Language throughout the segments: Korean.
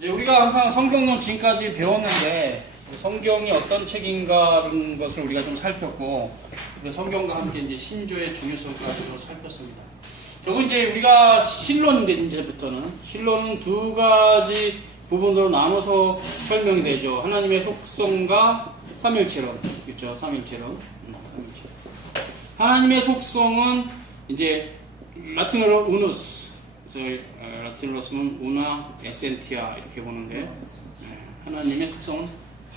이제 우리가 항상 성경론 지금까지 배웠는데 성경이 어떤 책인가라는 것을 우리가 좀 살폈고 성경과 함께 이제 신조의 중요성까지 도 살폈습니다. 결국 이제 우리가 신론인데 이제부터는 신론은 두 가지 부분으로 나눠서 설명이 되죠. 하나님의 속성과 삼일체론, 그렇죠? 삼일체론. 하나님의 속성은 이제 라틴어로 우누스, 그래서 라틴어로 쓰면 우나 에센티아 이렇게 보는데 하나님의 속성은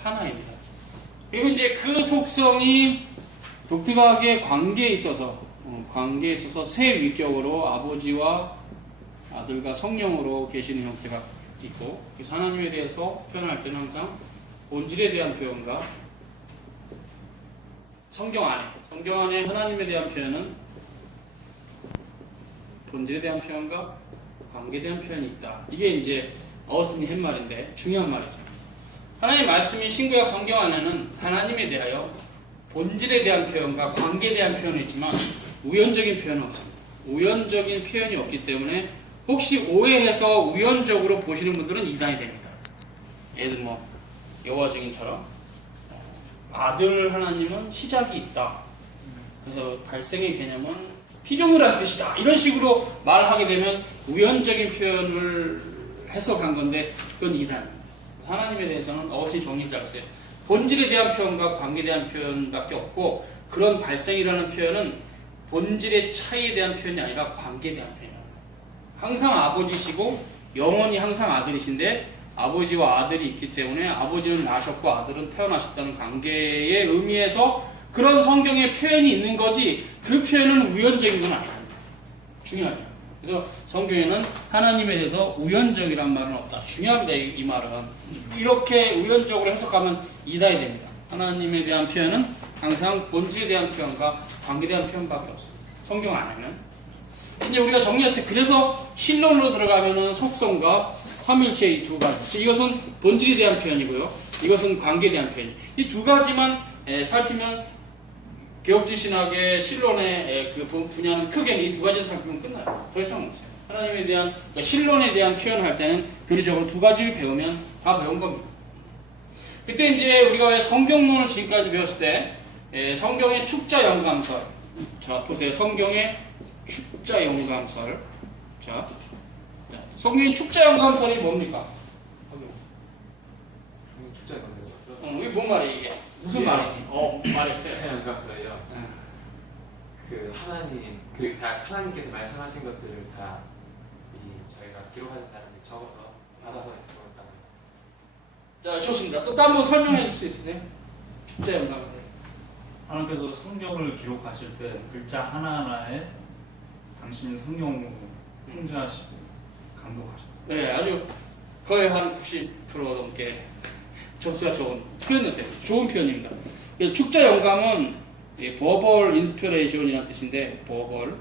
하나입니다. 그리고 이제 그 속성이 독특하게 관계에 있어서 세 위격으로 아버지와 아들과 성령으로 계시는 형태가 있고, 그래서 하나님에 대해서 표현할 때는 항상 본질에 대한 표현과 성경 안에 하나님에 대한 표현은 본질에 대한 표현과 관계에 대한 표현이 있다. 이게 이제 어스틴이 한 말인데 중요한 말이죠. 하나님의 말씀이 신구약 성경 안에는 하나님에 대하여 본질에 대한 표현과 관계에 대한 표현이 있지만 우연적인 표현은 없습니다. 우연적인 표현이 없기 때문에 혹시 오해해서 우연적으로 보시는 분들은 이단이 됩니다. 예를 들어 여호와 증인처럼 아들 하나님은 시작이 있다. 그래서 발생의 개념은 피조물한 뜻이다. 이런 식으로 말하게 되면 우연적인 표현을 해석한 건데 그건 이단입니다. 하나님에 대해서는 어시 정리자가 있어요. 본질에 대한 표현과 관계에 대한 표현밖에 없고, 그런 발생이라는 표현은 본질의 차이에 대한 표현이 아니라 관계에 대한 표현입니다. 항상 아버지시고 영원히 항상 아들이신데 아버지와 아들이 있기 때문에 아버지는 나셨고 아들은 태어나셨다는 관계의 의미에서 그런 성경의 표현이 있는 거지, 그 표현은 우연적인 건 아닙니다. 중요하죠. 그래서 성경에는 하나님에 대해서 우연적이란 말은 없다. 중요합니다. 이 말은. 이렇게 우연적으로 해석하면 이단이 됩니다. 하나님에 대한 표현은 항상 본질에 대한 표현과 관계에 대한 표현밖에 없습니다. 성경 안에는. 이제 우리가 정리했을 때 그래서 신론으로 들어가면은 속성과 삼일체 이 두 가지. 이것은 본질에 대한 표현이고요. 이것은 관계에 대한 표현이. 이 두 가지만 살피면 개혁지 신학의 신론의 그 분야는 크게 이 두 가지를 살피면 끝나요. 더 이상은 없어요. 하나님에 대한, 그러니까 신론에 대한 표현할 때는 교리적으로 두 가지를 배우면 다 배운 겁니다. 그때 이제 우리가 왜 성경론을 지금까지 배웠을 때 성경의 축자 영감설. 자, 보세요. 성경의 축자 영감설. 자, 성경의 축자 영감설이 뭡니까? 축자 영감설. 이게 뭔 말이에요, 이게? 무슨 말이니? 말해. 축자 영감설이요. 그 하나님, 하나님께서 말씀하신 것들을 다 저희가 기록하는 사람이 적어서 받아서 적었다. 자, 좋습니다. 또 다른 분 설명해 줄 수 있으세요? 축자 영감설. 하나님께서 성경을 기록하실 때 글자 하나하나에 당신이 성경으로 통제하시고 감독하셨다. 네, 아주 거의 한 90% 넘게 점수가 좋은 표현이세요. 좋은 표현입니다. 축자 영감은 버벌 인스피레이션이라는 뜻인데, 버벌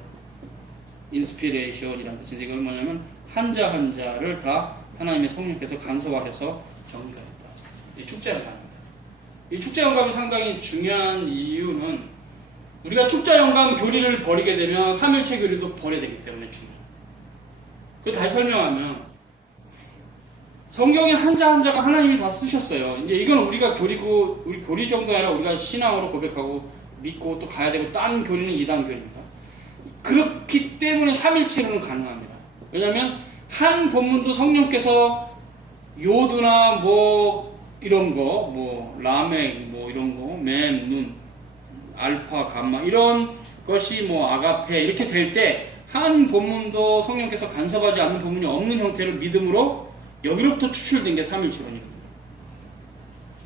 인스피레이션이라는 뜻인데, 이건 뭐냐면 한자 한자를 다 하나님의 성령께서 간섭하셔서 정리가 됐다. 이 축자 영감입니다. 이 축자 영감이 상당히 중요한 이유는 우리가 축자 영감 교리를 버리게 되면 삼일체 교리도 버려야 되기 때문에 중요합니다. 그 다시 설명하면 성경의 한자 한자가 하나님이 다 쓰셨어요. 이제 이건 우리가 교리고, 우리 교리 정도 아니라 우리가 신앙으로 고백하고 믿고 또 가야 되고, 딴 교리는 이단 교리입니다. 그렇기 때문에 삼일체로는 가능합니다. 왜냐하면 한 본문도 성령께서 요드나 뭐 이런 거, 뭐 라멕 뭐 이런 거, 맨, 눈, 알파, 감마 이런 것이 뭐 아가페 이렇게 될 때 한 본문도 성령께서 간섭하지 않는 본문이 없는 형태로 믿음으로 여기로부터 추출된 게 삼일체론입니다.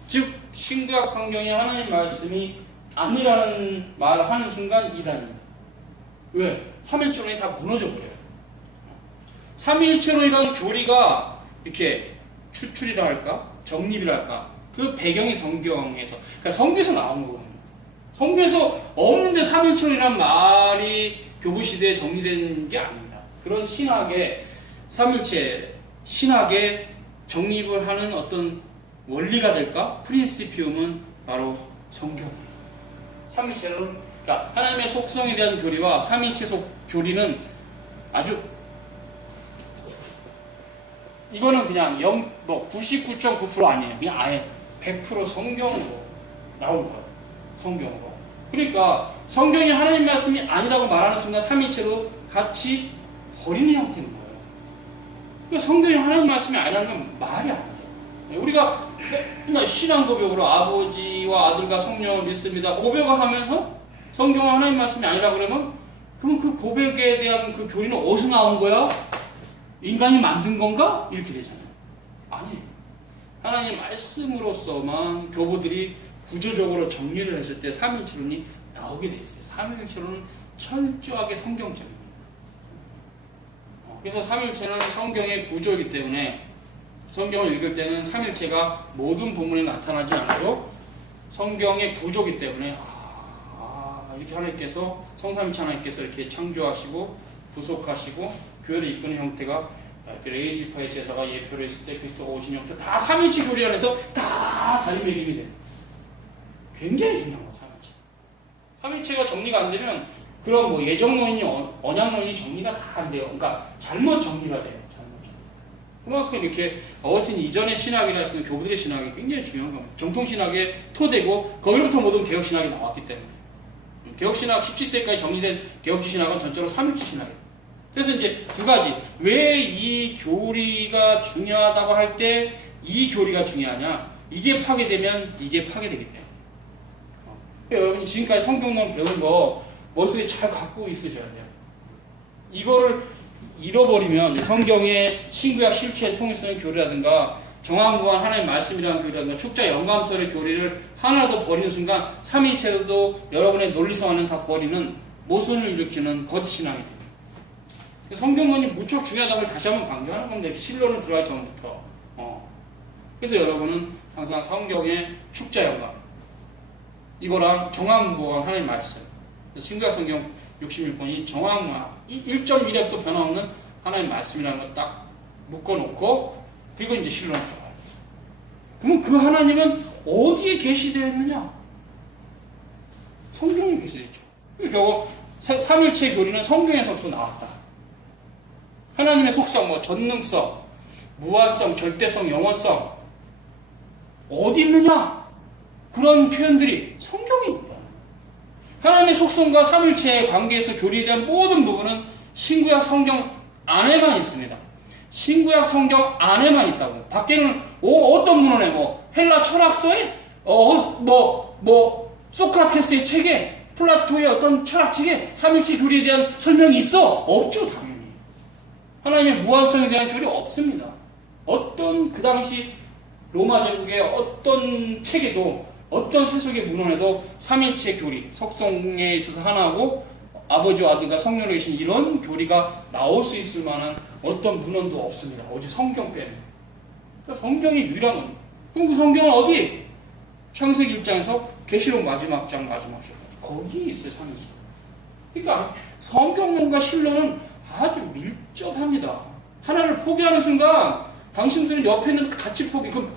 즉 신구약 성경에 하나님 말씀이 아니라는 말을 하는 순간 이단입니다. 왜? 삼일체론이 다 무너져 버려요. 삼일체론이라는 교리가 이렇게 추출이라 할까? 정립이라 할까? 그 배경이 성경에서, 그러니까 성경에서 나온 거거든요. 성경에서 없는데 삼일체론이라는 말이 교부시대에 정리된 게 아닙니다. 그런 신학의 삼일체, 신학의 정립을 하는 어떤 원리가 될까? 프린시피움은 바로 성경입니다. 삼일체는, 그러니까 하나님의 속성에 대한 교리와 삼일체 교리는 아주 이거는 그냥 99.9% 아니에요. 그냥 아예 100% 성경으로 나온 거예요. 성경으로. 그러니까 성경이 하나님 말씀이 아니라고 말하는 순간 삼위일체로 같이 버리는 형태인 거예요. 그러니까 성경이 하나님 말씀이 아니라는 건 말이 안 돼요. 우리가 맨날 신앙 고백으로 아버지와 아들과 성령을 믿습니다. 고백을 하면서 성경은 하나님 말씀이 아니라 그러면 그 고백에 대한 그 교리는 어디서 나온 거야? 인간이 만든 건가? 이렇게 되잖아요. 아니에요. 하나님 말씀으로서만 교부들이 구조적으로 정리를 했을 때 삼위일체론이 나오게 돼 있어요. 삼위일체론은 철저하게 성경적입니다. 그래서 삼위일체는 성경의 구조이기 때문에 성경을 읽을 때는 삼위일체가 모든 본문에 나타나지 않아도 성경의 구조이기 때문에 이렇게 하나님께서 성삼위일체 하나님께서 이렇게 창조하시고 구속하시고 교회를 이끄는 형태가 레이지파의 제사가 예표로 했을 때 그리스도가 오신 형태 다 삼위일체 교리 안에서 다 자리매김이 돼요. 굉장히 중요한 거예요. 삼위일체가 정리가 안 되면 그런 뭐 예정론이 언약론이 정리가 다 안 돼요. 그러니까 잘못 정리가 돼요. 그만큼 이렇게 어거스틴 이전의 신학이라 할 수 있는 교부들의 신학이 굉장히 중요한 겁니다. 정통신학의 토대고 거기로부터 모든 개혁신학이 나왔기 때문에 개혁신학 17세기까지 정리된 개혁지 신학은 전적으로 삼위일체 신학이에요. 그래서 이제 두 가지 왜 이 교리가 중요하다고 할 때 이 교리가 중요하냐 이게 파괴되면 이게 파괴되기 때문에 여러분 지금까지 성경론 배운 거 머릿속에 잘 갖고 있으셔야 돼요. 이거를 잃어버리면 성경의 신구약 실체 통일성의 교리라든가 정황무한 하나님의 말씀이라는 교리라든가 축자 영감설의 교리를 하나라도 버리는 순간 삼위일체도 여러분의 논리성 안에 다 버리는 모순을 일으키는 거짓 신앙이 됩니다. 성경론이 무척 중요하다는 걸 다시 한번 강조하는 겁니다. 신론을 들어가기 전부터. 그래서 여러분은 항상 성경의 축자 영감 이거랑 정황무한 하나님의 말씀 신구약 성경 61번이 정황무한 1.1획도 변화없는 하나님의 말씀이라는 걸 딱 묶어놓고 그리고 이제 신론을 들어가요. 그러면 그 하나님은 어디에 계시되어 있느냐? 성경에 계시되어 있죠. 결국 삼위일체 교리는 성경에서부터 나왔다. 하나님의 속성, 뭐 전능성, 무한성, 절대성, 영원성 어디 있느냐? 그런 표현들이 성경에 있다. 하나님의 속성과 삼위일체의 관계에서 교리에 대한 모든 부분은 신구약 성경 안에만 있습니다. 신구약 성경 안에만 있다고. 밖에는 어떤 문헌에 뭐 헬라 철학서에 소크라테스의 책에 플라토의 어떤 철학책에 삼위일체 교리에 대한 설명이 있어? 없죠, 당연히. 하나님의 무한성에 대한 교리 없습니다. 어떤 그 당시 로마 제국의 어떤 책에도 어떤 세속의 문헌에도 삼위일체 교리, 속성에 있어서 하나고 아버지와 아들과 성령으로 계신 이런 교리가 나올 수 있을 만한 어떤 문헌도 없습니다. 오직 성경 빼는. 성경이 유일한 겁니다. 그럼 그 성경은 어디? 창세기 1장에서 계시록 마지막 장 마지막 절 거기에 있어요. 삼위일체. 그러니까 성경론과 신론은 아주 밀접합니다. 하나를 포기하는 순간 당신들은 옆에 있는 같이 포기. 그럼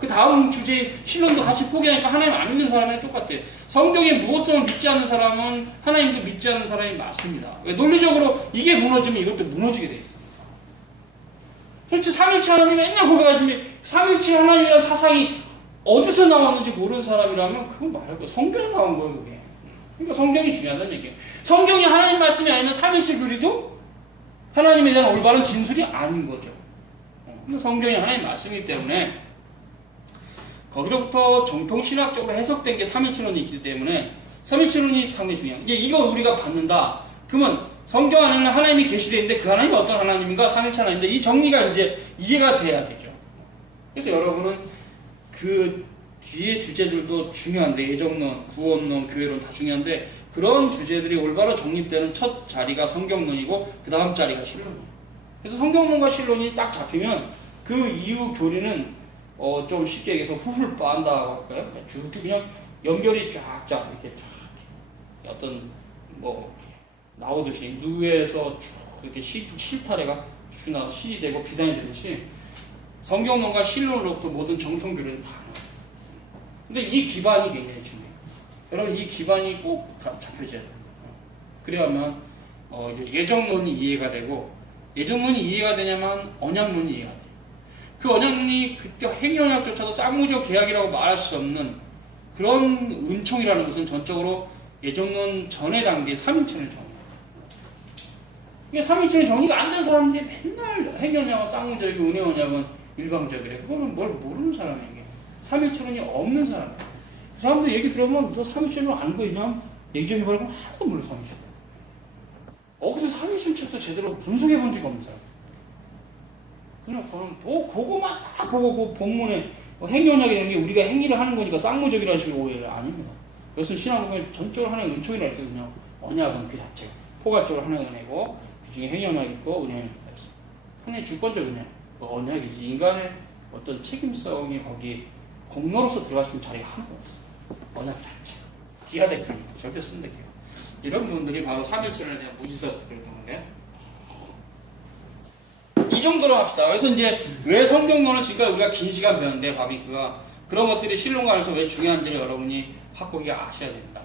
그 다음 주제인 신론도 같이 포기하니까 하나님 안 믿는 사람이랑 똑같아요. 성경의 무엇성을 믿지 않는 사람은 하나님도 믿지 않는 사람이 맞습니다. 왜? 논리적으로 이게 무너지면 이것도 무너지게 돼 있습니다. 솔직히 삼위일체 하나님 맨날 고백하지만 삼위일체 하나님이라는 사상이 어디서 나왔는지 모르는 사람이라면 그건 말할 거예요. 성경에 나온 거예요, 그게. 그러니까 성경이 중요하다는 얘기예요. 성경이 하나님 말씀이 아니면 삼위일체 교리도 하나님에 대한 올바른 진술이 아닌 거죠. 성경이 하나님 말씀이기 때문에 거기로부터 정통신학적으로 해석된 게 삼위일체론이 있기 때문에 삼위일체론이 상당히 중요해요. 이제 이거 우리가 받는다. 그러면 성경 안에는 하나님이 계시되어 있는데 그 하나님이 어떤 하나님인가? 삼위일체 하나님인데 이 정리가 이제 이해가 돼야 되죠. 그래서 여러분은 그 뒤에 주제들도 중요한데 예정론, 구원론, 교회론 다 중요한데 그런 주제들이 올바로 정립되는 첫 자리가 성경론이고 그 다음 자리가 신론이에요. 그래서 성경론과 신론이 딱 잡히면 그 이후 교리는 좀 쉽게 얘기해서 훌훌 빠한다고 할까요? 그러니까 쭉 그냥 연결이 쫙쫙 이렇게 쫙 어떤 뭐 나오듯이 누에서 쭉 이렇게 실타래가 쭉 나와서 실이 되고 비단이 되듯이 성경론과 신론으로부터 모든 정통 교리는 다 나와요. 근데 이 기반이 굉장히 중요해요. 여러분 이 기반이 꼭 다 잡혀져야 됩니다. 그래야만 이제 예정론이 이해가 되고 예정론이 이해가 되냐면 언약론이 이해가 돼요. 그 언약이 그때 행위 언약조차도 쌍무적 계약이라고 말할 수 없는 그런 은총이라는 것은 전적으로 예정론 전의 단계 3인체는 정의. 이게 3인체는 정의가 안 된 사람들이 맨날 행위 언약은 쌍무적이고 은혜 언약은 일방적이래. 그거는 뭘 모르는 사람에게 3인체론이 없는 사람이야. 그 사람들 얘기 들어보면 너 3인체론 안 보이냐? 얘기 좀 해보라고 하나도 몰라 3인체론. 어디서 3인체론도 제대로 분석해 본 적이 없는 사람. 그냥 그거만 딱 보고 그 본문에 행위 언약이라는 게 우리가 행위를 하는 거니까 쌍무적이라는 식으로 오해를 아닙니다. 그것은 신앙을 전적으로 하나의 은총이라 해서 그냥 언약은 그 자체 포괄적으로 하나의 은혜고 그 중에 행위 언약이 있고 은혜 언약이 있다. 하나의 주권적 은혜 언약이지 인간의 어떤 책임성이 거기 공로로서 들어갈 수 있는 자리가 하나도 없어. 언약 자체 기하대표입니다. 절대 손대기요. 이런 분들이 바로 3일체론에 대한 무지석 그랬던 건데 이 정도로 합시다. 그래서 이제 왜 성경론을 지금까지 우리가 긴 시간 배웠는데 바비큐가 그런 것들이 신론과 안에서 왜 중요한지를 여러분이 확고하게 아셔야 된다.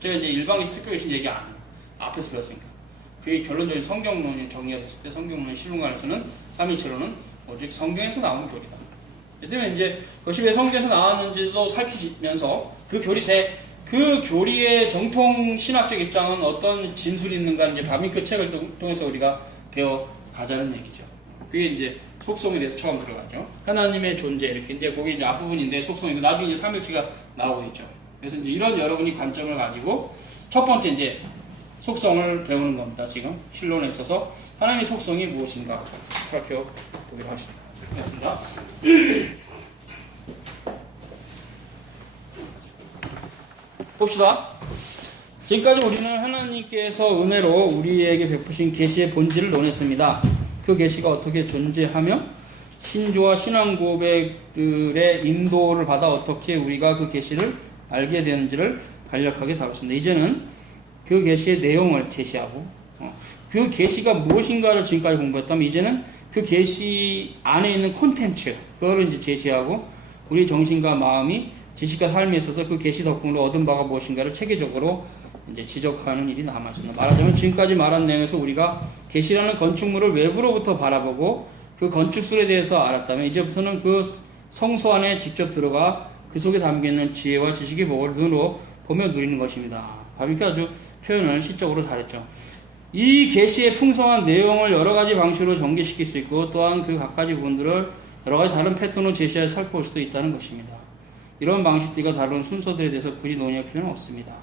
제가 이제 일방에서 특별히 얘기 안 해요. 앞에서 배웠으니까. 그게 결론적인 성경론이 정리가 됐을 때 성경론의 신론과 안에서는 3일체론은 오직 성경에서 나오는 교리다. 예를 이제 그것이 왜 성경에서 나왔는지도 살피면서 그 교리의 정통 신학적 입장은 어떤 진술이 있는가 이제 바비큐 책을 통해서 우리가 배워 가자는 얘기죠. 그게 이제 속성에 대해서 처음 들어가죠. 하나님의 존재 이렇게 이제 그게 이제 앞부분인데 속성이고 나중에 이제 삼일체가 나오고 있죠. 그래서 이제 이런 여러분이 관점을 가지고 첫 번째 이제 속성을 배우는 겁니다. 지금 신론에 있어서 하나님의 속성이 무엇인가 살펴보기로 하겠습니다. 봅시다. 지금까지 우리는 하나님께서 은혜로 우리에게 베푸신 계시의 본질을 논했습니다. 그 계시가 어떻게 존재하며 신조와 신앙 고백들의 인도를 받아 어떻게 우리가 그 계시를 알게 되는지를 간략하게 다뤘습니다. 이제는 그 계시의 내용을 제시하고 그 계시가 무엇인가를 지금까지 공부했다면 이제는 그 계시 안에 있는 콘텐츠 그거를 이제 제시하고 우리 정신과 마음이 지식과 삶에 있어서 그 계시 덕분으로 얻은 바가 무엇인가를 체계적으로 이제 지적하는 일이 남아있습니다. 말하자면 지금까지 말한 내용에서 우리가 계시라는 건축물을 외부로부터 바라보고 그 건축술에 대해서 알았다면 이제부터는 그 성소 안에 직접 들어가 그 속에 담겨있는 지혜와 지식의 복을 눈으로 보며 누리는 것입니다. 바비큐 아주 표현을 시적으로 잘했죠. 이 계시의 풍성한 내용을 여러 가지 방식으로 전개시킬 수 있고 또한 그 각가지 부분들을 여러 가지 다른 패턴으로 제시해 살펴볼 수도 있다는 것입니다. 이런 방식들과 다른 순서들에 대해서 굳이 논의할 필요는 없습니다.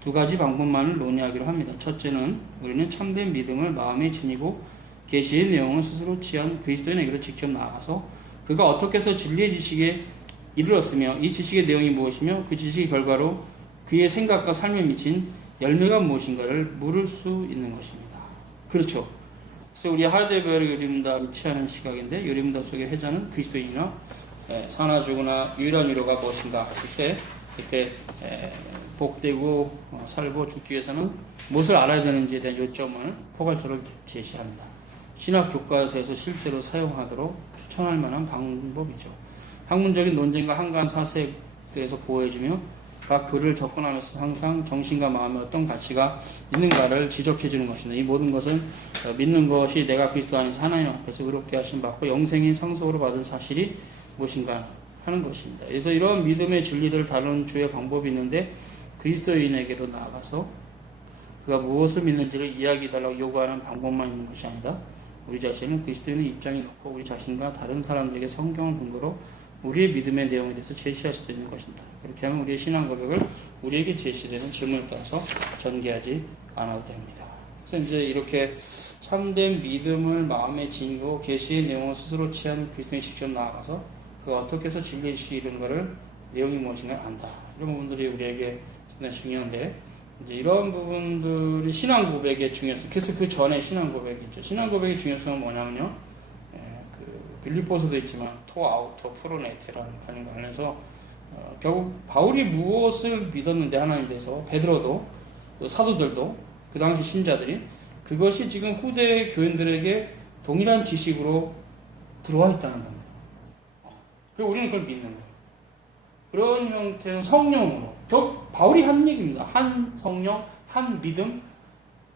두 가지 방법만을 논의하기로 합니다. 첫째는 우리는 참된 믿음을 마음에 지니고 계시의 내용을 스스로 취한 그리스도인에게로 직접 나아가서 그가 어떻게 해서 진리의 지식에 이르렀으며 이 지식의 내용이 무엇이며 그 지식의 결과로 그의 생각과 삶에 미친 열매가 무엇인가를 물을 수 있는 것입니다. 그렇죠. 그래서 우리 하이델베르 요리문답이 취하는 시각인데 요리문답 속의 회자는 그리스도인이나 사나 죽으나 유일한 위로가 무엇인가 했을 때 그때 복되고 살고 죽기 위해서는 무엇을 알아야 되는지에 대한 요점을 포괄적으로 제시합니다. 신학 교과서에서 실제로 사용하도록 추천할 만한 방법이죠. 학문적인 논쟁과 한가한 사색들에서 보호해주며 각 글을 접근하면서 항상 정신과 마음에 어떤 가치가 있는가를 지적해주는 것입니다. 이 모든 것은 믿는 것이 내가 그리스도 안에서 하나님 앞에서 의롭게 하심 받고 영생인 상속으로 받은 사실이 무엇인가 하는 것입니다. 그래서 이런 믿음의 진리들을 다루는 주요 방법이 있는데 그리스도인에게로 나아가서 그가 무엇을 믿는지를 이야기해달라고 요구하는 방법만 있는 것이 아니다. 우리 자신을 그리스도인의 입장에 놓고 우리 자신과 다른 사람들에게 성경을 근거로 우리의 믿음의 내용에 대해서 제시할 수도 있는 것입니다. 그렇게 하면 우리의 신앙 고백을 우리에게 제시되는 질문에 따라서 전개하지 않아도 됩니다. 그래서 이제 이렇게 참된 믿음을 마음에 지니고 계시의 내용을 스스로 취한 그리스도인이 직접 나아가서 그가 어떻게 해서 진리의 지식이 이루는가를 내용이 무엇인가 안다. 이런 부분들이 우리에게 상당히 중요한데 이제 이런 부분들이 신앙 고백의 중요성. 그래서 그 전에 신앙 고백이 있죠. 신앙 고백의 중요성은 뭐냐면요. 빌립보서도 있지만 토 아우터 프로네테라는 관련해서 결국 바울이 무엇을 믿었는데 하나님에 대해서 베드로도 또 사도들도 그 당시 신자들이 그것이 지금 후대 교인들에게 동일한 지식으로 들어와 있다는 겁니다. 그리고 우리는 그걸 믿는 거예요. 그런 형태는 성령으로 결국 바울이 한 얘기입니다. 한 성령, 한 믿음,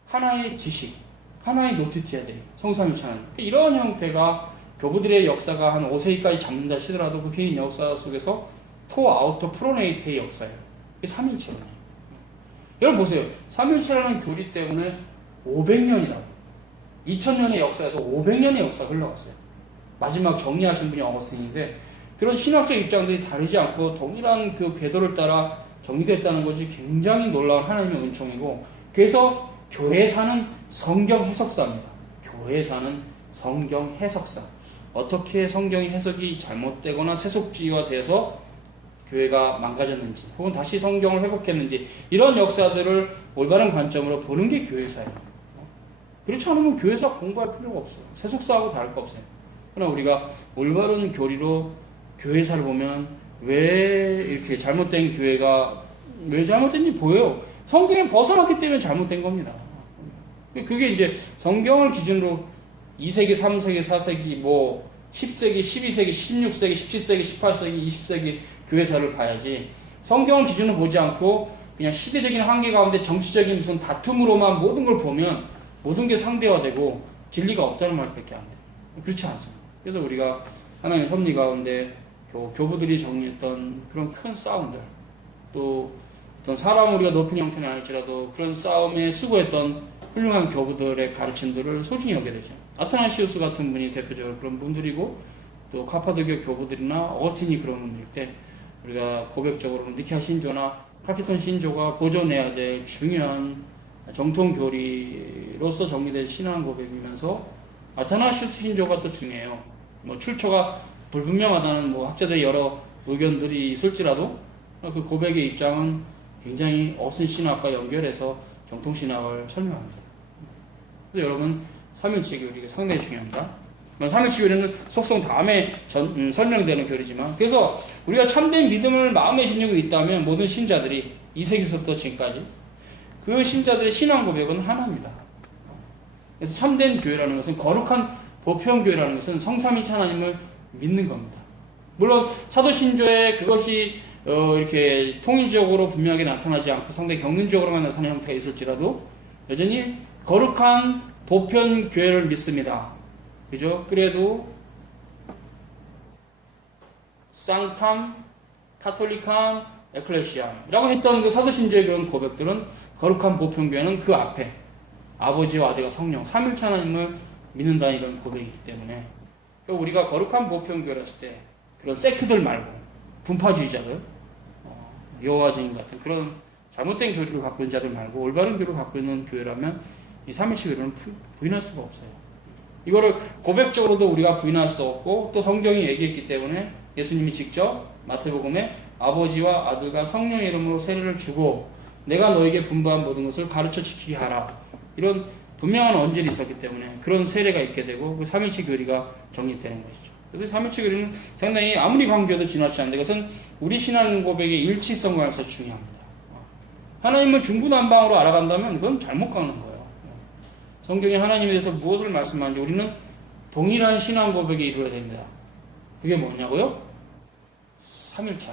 하나의 지식, 하나의 노티티아데이 성삼일체 하나님. 이런 형태가 교부들의 역사가 한 5세기까지 잡는다 치더라도 그 긴 역사 속에서 토 아우터 프로네이트의 역사예요. 이게 3.17이에요. 여러분 보세요. 3.17이라는 교리 때문에 500년이라고. 2000년의 역사에서 500년의 역사가 흘러갔어요. 마지막 정리하신 분이 어거스틴인데 그런 신학적 입장들이 다르지 않고 동일한 그 궤도를 따라 정리됐다는 것이 굉장히 놀라운 하나님의 은총이고 그래서 교회사는 성경 해석사입니다. 교회사는 성경 해석사. 어떻게 성경의 해석이 잘못되거나 세속주의화 돼서 교회가 망가졌는지 혹은 다시 성경을 회복했는지 이런 역사들을 올바른 관점으로 보는 게 교회사예요. 그렇지 않으면 교회사 공부할 필요가 없어요. 세속사하고 다를 거 없어요. 그러나 우리가 올바른 교리로 교회사를 보면 왜 이렇게 잘못된 교회가 왜 잘못된지 보여요. 성경에 벗어났기 때문에 잘못된 겁니다. 그게 이제 성경을 기준으로 2세기, 3세기, 4세기, 뭐 10세기, 12세기, 16세기, 17세기, 18세기, 20세기 교회사를 봐야지 성경을 기준으로 보지 않고 그냥 시대적인 한계 가운데 정치적인 무슨 다툼으로만 모든 걸 보면 모든 게 상대화되고 진리가 없다는 말밖에 안 돼요. 그렇지 않습니다. 그래서 우리가 하나님의 섭리 가운데 교부들이 정리했던 그런 큰 싸움들 또 어떤 사람을 우리가 높은 형태는 아닐지라도 그런 싸움에 수고했던 훌륭한 교부들의 가르침들을 소중히 여겨야 되죠. 아타나시우스 같은 분이 대표적으로 그런 분들이고 또 카파도교 교부들이나 어거스틴이 그런 분들일 때 우리가 고백적으로 니케아 신조나 칼케톤 신조가 보존해야 될 중요한 정통 교리로서 정리된 신앙 고백이면서 아타나시우스 신조가 또 중요해요. 뭐 출처가 불분명하다는 뭐 학자들의 여러 의견들이 있을지라도 그 고백의 입장은 굉장히 어슨 신학과 연결해서 정통 신학을 설명합니다. 그래서 여러분 3.1체 교리가 상당히 중요합니다. 3.1체 교리는 속성 다음에 설명되는 교리지만 그래서 우리가 참된 믿음을 마음에 지니고 있다면 모든 신자들이 2세기부터 지금까지 그 신자들의 신앙 고백은 하나입니다. 그래서 참된 교회라는 것은 거룩한 보편교회라는 것은 성삼위일체 하나님을 믿는 겁니다. 물론 사도신조에 그것이 이렇게 통일적으로 분명하게 나타나지 않고 상당히 경륜적으로만 나타나는 형태가 있을지라도 여전히 거룩한 보편교회를 믿습니다. 그죠? 그래도 쌍탐, 카톨릭함, 에클레시암이라고 했던 그 사도신조의 그런 고백들은 거룩한 보편교회는 그 앞에 아버지와 아들과 성령, 삼일체 하나님을 믿는다는 이런 고백이기 때문에 우리가 거룩한 보편교회를 했을 때 그런 섹트들 말고 분파주의자들, 여호와 증인 같은 그런 잘못된 교리를 갖고 있는 자들 말고 올바른 교리를 갖고 있는 교회라면 이 삼일체 교회는 부인할 수가 없어요. 이거를 고백적으로도 우리가 부인할 수 없고 또 성경이 얘기했기 때문에 예수님이 직접 마태복음에 아버지와 아들과 성령의 이름으로 세례를 주고 내가 너에게 분부한 모든 것을 가르쳐 지키게 하라. 이런 분명한 언질이 있었기 때문에 그런 세례가 있게 되고 그 삼일체 교리가 정립되는 것이죠. 그래서 삼일체 교리는 상당히 아무리 강조해도 지나치지 않는데 그것은 우리 신앙 고백의 일치성과 관해서 중요합니다. 하나님을 중구난방으로 알아간다면 그건 잘못 가는 거예요. 성경이 하나님에 대해서 무엇을 말씀하는지 우리는 동일한 신앙 고백에 이르러야 됩니다. 그게 뭐냐고요? 삼일체.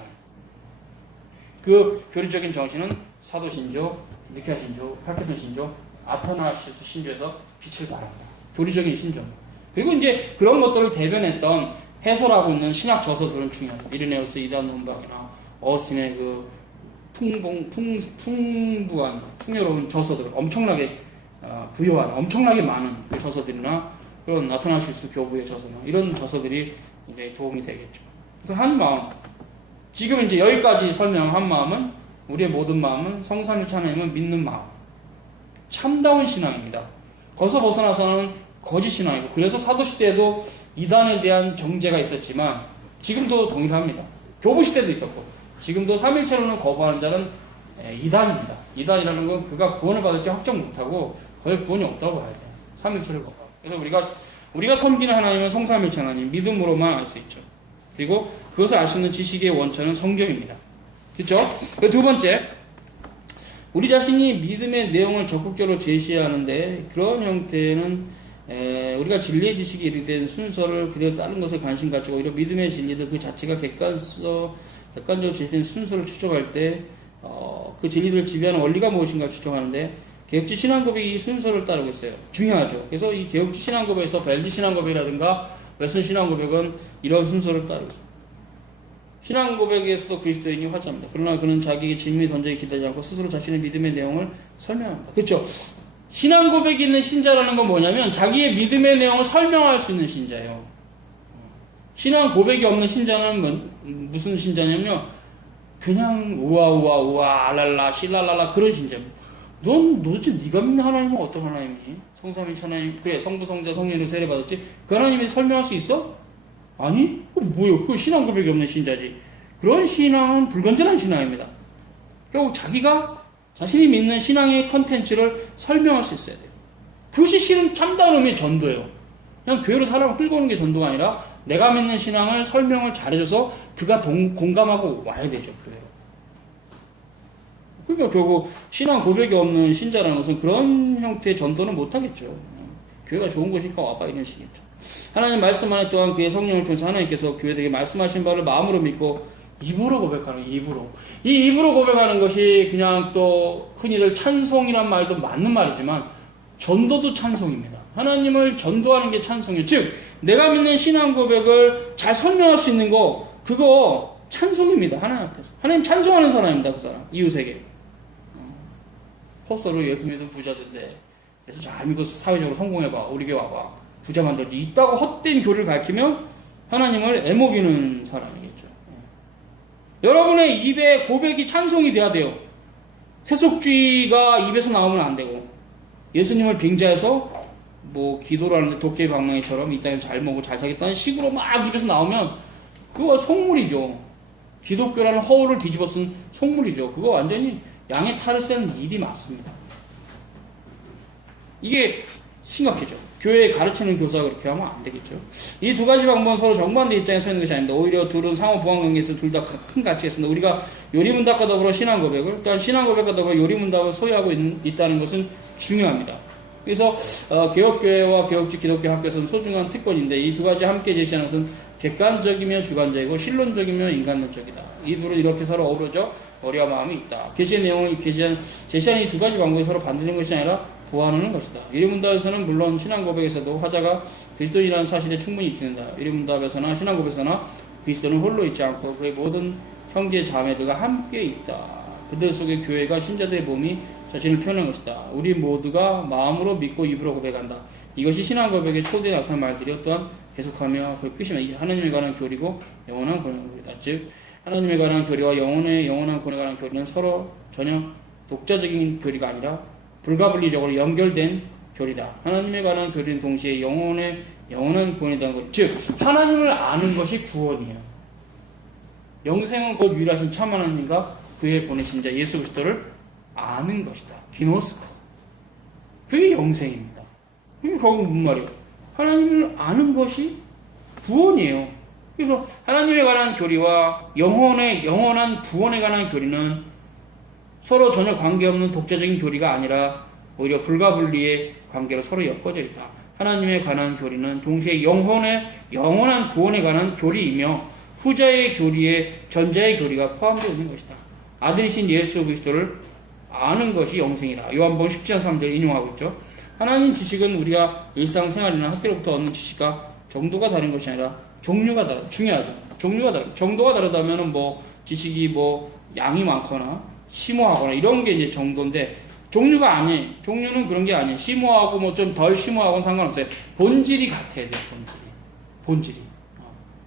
그 교리적인 정신은 사도신조, 니케아 신조, 칼케돈 신조, 아타나시우스 신조에서 빛을 발합니다. 교리적인 신조. 그리고 이제 그런 것들을 대변했던 해설하고 있는 신학 저서들은 중요합니다. 이르네우스, 이단 논박이나 어스틴의 그 풍부한, 풍요로운 저서들, 엄청나게 부유한, 엄청나게 많은 그 저서들이나 그런 아타나시우스 교부의 저서나 이런 저서들이 이제 도움이 되겠죠. 그래서 한 마음, 지금 이제 여기까지 설명한 마음은 우리의 모든 마음은 성삼일체 하나님을 믿는 마음. 참다운 신앙입니다. 거기서 벗어나서는 거짓 신앙이고 그래서 사도시대에도 이단에 대한 정죄가 있었지만 지금도 동일합니다. 교부시대도 있었고 지금도 삼일체론을 거부하는 자는 이단입니다. 이단이라는 건 그가 구원을 받을지 확정 못하고 거의 구원이 없다고 봐야 돼요. 삼일체를 거부하고. 그래서 우리가 섬기는 하나님은 성삼일체 하나님 믿음으로만 알 수 있죠. 그리고 그것을 알 수 있는 지식의 원천은 성경입니다. 그렇죠? 두 번째, 우리 자신이 믿음의 내용을 적극적으로 제시하는데 그런 형태는 우리가 진리의 지식에 이르된 순서를 그대로 따른 것을 관심 가지고 오히려 믿음의 진리들 그 자체가 객관적으로 제시된 순서를 추적할 때 그 진리들을 지배하는 원리가 무엇인가 추적하는데 개혁지 신앙고백이 이 순서를 따르고 있어요. 중요하죠. 그래서 이 개혁지 신앙고백에서 벨지 신앙고백이라든가 웨슨 신앙 고백은 이런 순서를 따르고 있습니다. 신앙 고백에서도 그리스도인이 화자입니다. 그러나 그는 자기에게 질문이 던지기 기다리지 않고 스스로 자신의 믿음의 내용을 설명합니다. 그렇죠? 신앙 고백이 있는 신자라는 건 뭐냐면 자기의 믿음의 내용을 설명할 수 있는 신자예요. 신앙 고백이 없는 신자는 무슨 신자냐면요. 그냥 우와 알랄라 실랄랄라 그런 신자입니다. 넌 도대체 네가 믿는 하나님은 어떤 하나님이니? 성삼위일체 하나님, 그래 성부 성자 성령으로 세례받았지? 그 하나님이 설명할 수 있어? 아니? 뭐요? 그 신앙 고백이 없는 신자지. 그런 신앙은 불건전한 신앙입니다. 결국 자기가 자신이 믿는 신앙의 컨텐츠를 설명할 수 있어야 돼요. 그것이 실은 참다운 의미의 전도예요. 그냥 교회로 사람을 끌고 오는 게 전도가 아니라 내가 믿는 신앙을 설명을 잘해줘서 그가 공감하고 와야 되죠, 교회로. 그러니까 결국 신앙 고백이 없는 신자라는 것은 그런 형태의 전도는 못하겠죠. 교회가 좋은 곳이니까 와봐 이런 식이겠죠. 하나님 말씀 안에 또한 그의 성령을 통해서 하나님께서 교회에게 말씀하신 바를 마음으로 믿고 입으로 고백하는 입으로. 이 입으로 고백하는 것이 그냥 또 흔히들 찬송이란 말도 맞는 말이지만 전도도 찬송입니다. 하나님을 전도하는 게 찬송이에요. 즉 내가 믿는 신앙 고백을 잘 설명할 수 있는 거 그거 찬송입니다. 하나님 앞에서. 하나님 찬송하는 사람입니다. 그 사람. 이웃에게. 포스터로 예수 믿은 부자들인데 그래서 잘 믿고 사회적으로 성공해봐. 우리 교회 와봐. 부자 만들지. 있다고 헛된 교리를 가르치면 하나님을 애먹이는 사람이겠죠. 여러분의 입에 고백이 찬송이 돼야 돼요. 세속주의가 입에서 나오면 안 되고 예수님을 빙자해서 뭐 기도를 하는데 도깨비 방망이처럼 이 땅에서 잘 먹고 잘 살겠다는 식으로 막 입에서 나오면 그거 속물이죠. 기독교라는 허울을 뒤집어 쓴 속물이죠. 그거 완전히 양의 탈을 쓰는 일이 맞습니다. 이게 심각해져. 교회에 가르치는 교사가 그렇게 하면 안 되겠죠. 이 두 가지 방법은 서로 정반대 입장에 서 있는 것이 아닙니다. 오히려 둘은 상호 보완 관계에서 둘 다 큰 가치가 있습니다. 우리가 요리문답과 더불어 신앙 고백을 또한 신앙 고백과 더불어 요리문답을 소유하고 있다는 것은 중요합니다. 그래서 개혁교회와 개혁직 기독교 학교에서는 소중한 특권인데 이 두 가지 함께 제시하는 것은 객관적이며 주관적이고 신론적이며 인간론적이다. 이 둘은 이렇게 서로 어우러져 머리와 마음이 있다. 계시의 내용을 제시하는 이 두 가지 방법이 서로 반대되는 것이 아니라 보완하는 것이다. 유리문답에서는 물론 신앙 고백에서도 화자가 그리스도인이라는 사실에 충분히 입히는다. 유리문답에서나 신앙 고백에서나 그리스도는 홀로 있지 않고 그의 모든 형제 자매들과 함께 있다. 그들 속에 교회가 신자들의 몸이 자신을 표현한 것이다. 우리 모두가 마음으로 믿고 입으로 고백한다. 이것이 신앙 고백의 초대에 나타난 말들이 또한 계속하며 그 끝이면 하나님에 관한 교리고 영원한 권에 관한 교리다. 즉 하나님에 관한 교리와 영원한 권에 관한 교리는 서로 전혀 독자적인 교리가 아니라 불가분리적으로 연결된 교리다. 하나님에 관한 교리는 동시에 영원한 구원이라는 것. 즉 하나님을 아는 것이 구원이에요. 영생은 곧 유일하신 참 하나님과 그의 보내신 자 예수 그리스도를 아는 것이다. 기노스코. 그게 영생입니다. 이게 결국 무슨 말이에요? 하나님을 아는 것이 구원이에요. 그래서 하나님에 관한 교리와 영원한 구원에 관한 교리는 서로 전혀 관계없는 독자적인 교리가 아니라 오히려 불가분리의 관계로 서로 엮어져 있다. 하나님에 관한 교리는 동시에 영원한 구원에 관한 교리이며 후자의 교리에 전자의 교리가 포함되어 있는 것이다. 아들이신 예수 그리스도를 아는 것이 영생이다. 요한복음 10장 3절 인용하고 있죠. 하나님 지식은 우리가 일상생활이나 학교로부터 얻는 지식과 정도가 다른 것이 아니라 종류가 다르다. 중요하죠. 종류가 다르다. 정도가 다르다면 뭐 지식이 뭐 양이 많거나 심오하거나 이런 게 이제 정도인데 종류가 아니에요. 종류는 그런 게 아니에요. 심오하고 뭐 좀 덜 심오하고는 상관없어요. 본질이 같아야 돼요. 본질이.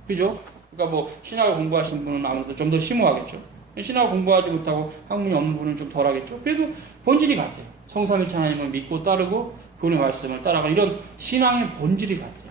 그죠? 그러니까 뭐 신학을 공부하신 분은 아무래도 좀 더 심오하겠죠. 신학을 공부하지 못하고 학문이 없는 분은 좀 덜 하겠죠. 그래도 본질이 같아요. 성삼위일체 하나님을 믿고 따르고 그분의 말씀을 따라가는 이런 신앙의 본질이 같아요.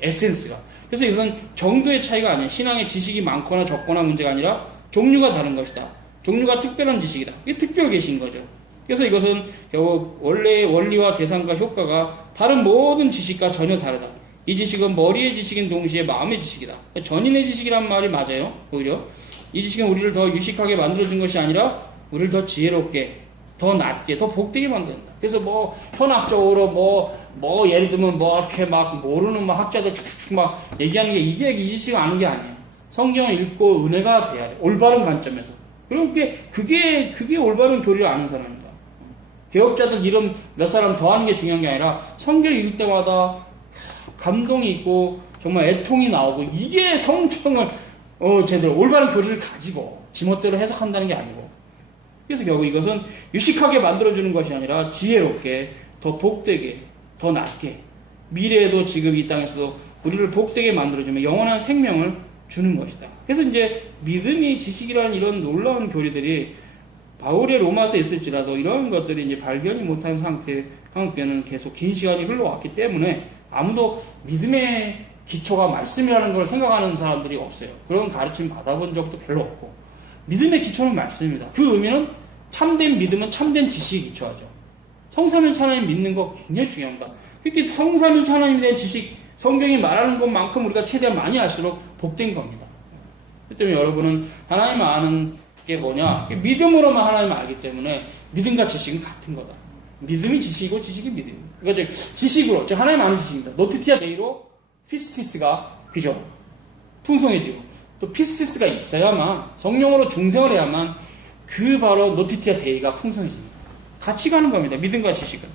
에센스가. 그래서 이것은 정도의 차이가 아니에요. 신앙의 지식이 많거나 적거나 문제가 아니라 종류가 다른 것이다. 종류가 특별한 지식이다. 이게 특별 계신 거죠. 그래서 이것은 결국 원래의 원리와 대상과 효과가 다른 모든 지식과 전혀 다르다. 이 지식은 머리의 지식인 동시에 마음의 지식이다. 전인의 지식이란 말이 맞아요. 오히려 이 지식은 우리를 더 유식하게 만들어준 것이 아니라 우리를 더 지혜롭게, 더 낫게, 더 복되게 만든다. 그래서 뭐 현학적으로 뭐 예를 들면 뭐 이렇게 막 모르는 막 학자들 축축 막 얘기하는 게 이게 이 지식을 아는 게 아니에요. 성경을 읽고 은혜가 돼야 돼. 올바른 관점에서. 그렇게 그게 올바른 교리를 아는 사람입니다. 개혁자들 이름 몇 사람 더 하는 게 중요한 게 아니라 성경을 읽을 때마다 감동이 있고 정말 애통이 나오고 이게 성경을 제대로 올바른 교리를 가지고 지멋대로 해석한다는 게 아니고 그래서 결국 이것은 유식하게 만들어주는 것이 아니라 지혜롭게 더 복되게 더 낫게 미래에도 지금 이 땅에서도 우리를 복되게 만들어주며 영원한 생명을 주는 것이다. 그래서 이제 믿음이 지식이라는 이런 놀라운 교리들이 바울의 로마서에 있을지라도 이런 것들이 이제 발견이 못한 상태 한국교회는 계속 긴 시간이 흘러왔기 때문에 아무도 믿음의 기초가 말씀이라는 걸 생각하는 사람들이 없어요. 그런 가르침 받아본 적도 별로 없고 믿음의 기초는 말씀입니다. 그 의미는 참된 믿음은 참된 지식이 기초하죠. 성삼일체 하나님 믿는 거 굉장히 중요합니다. 그렇게 성삼일체 하나님에 대한 지식 성경이 말하는 것만큼 우리가 최대한 많이 할수록 복된 겁니다. 그렇기 때문에 여러분은 하나님을 아는 게 뭐냐? 믿음으로만 하나님을 알기 때문에 믿음과 지식은 같은 거다. 믿음이 지식이고 지식이 믿음. 그러니까 지식으로, 즉 하나님 아는 지식입니다. 노티티아 데이로 피스티스가 그죠? 풍성해지고 또 피스티스가 있어야만 성령으로 중생을 해야만 그 바로 노티티아 데이가 풍성해집니다. 같이 가는 겁니다. 믿음과 지식은.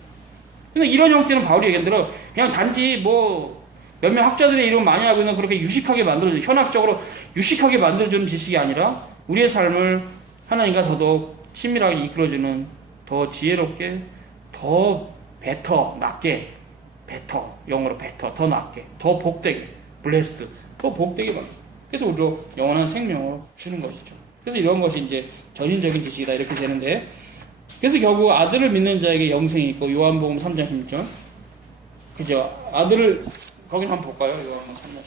근데 이런 형태는 바울이 얘기한 대로 그냥 단지 뭐 몇몇 학자들의 이름 많이 하고 있는 그렇게 유식하게 만들어주는 현학적으로 유식하게 만들어주는 지식이 아니라 우리의 삶을 하나님과 더더욱 친밀하게 이끌어주는 더 지혜롭게 더 베터 낫게 베터 영어로 베터 더 낫게 더 복되게 블레스드 더 복되게 만들 그래서 우리로 영원한 생명을 주는 것이죠. 그래서 이런 것이 이제 전인적인 지식이다 이렇게 되는데 그래서 결국 아들을 믿는 자에게 영생이 있고 요한복음 3장 16절 그죠? 아들을 거기는 한번 볼까요? 요한복음 3장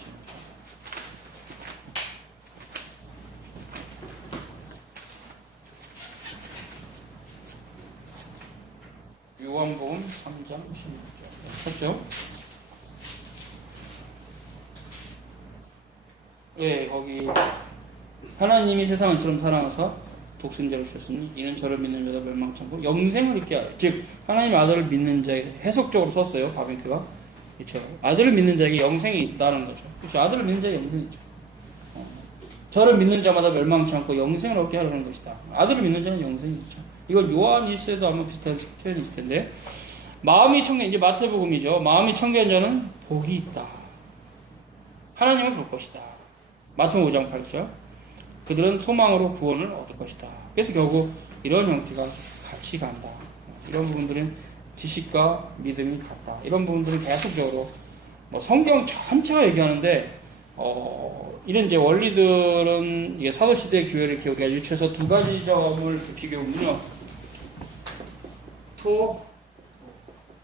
16절 요한복음 3장 16절 쳤죠? 예, 거기 하나님이 세상을 처럼 사랑하사 독생자를 주셨으니 이는 저를 믿는 자가 멸망치 않고 영생을 얻게 하라. 즉 하나님 아들을 믿는 자에게 해석적으로 썼어요. 바벤크가 그렇죠. 아들을 믿는 자에게 영생이 있다는 거죠. 그렇죠. 아들을 믿는 자에게 영생이 있죠. 저를 믿는 자마다 멸망치 않고 영생을 얻게 하라는 것이다. 아들을 믿는 자는 영생이 있죠. 이건 요한 1세도 아마 비슷한 표현이 있을 텐데 마음이 청결 이제 마태복음이죠. 마음이 청결한 자는 복이 있다. 하나님을 볼 것이다. 마태복음 5장 8절 그들은 소망으로 구원을 얻을 것이다. 그래서 결국 이런 형태가 같이 간다. 이런 부분들은 지식과 믿음이 같다. 이런 부분들은 계속적으로 뭐 성경 전체가 얘기하는데 이런 이제 원리들은 이게 사도시대 교회를 이렇게 우리가 유추해서 두 가지 점을 비교해보면요. 토,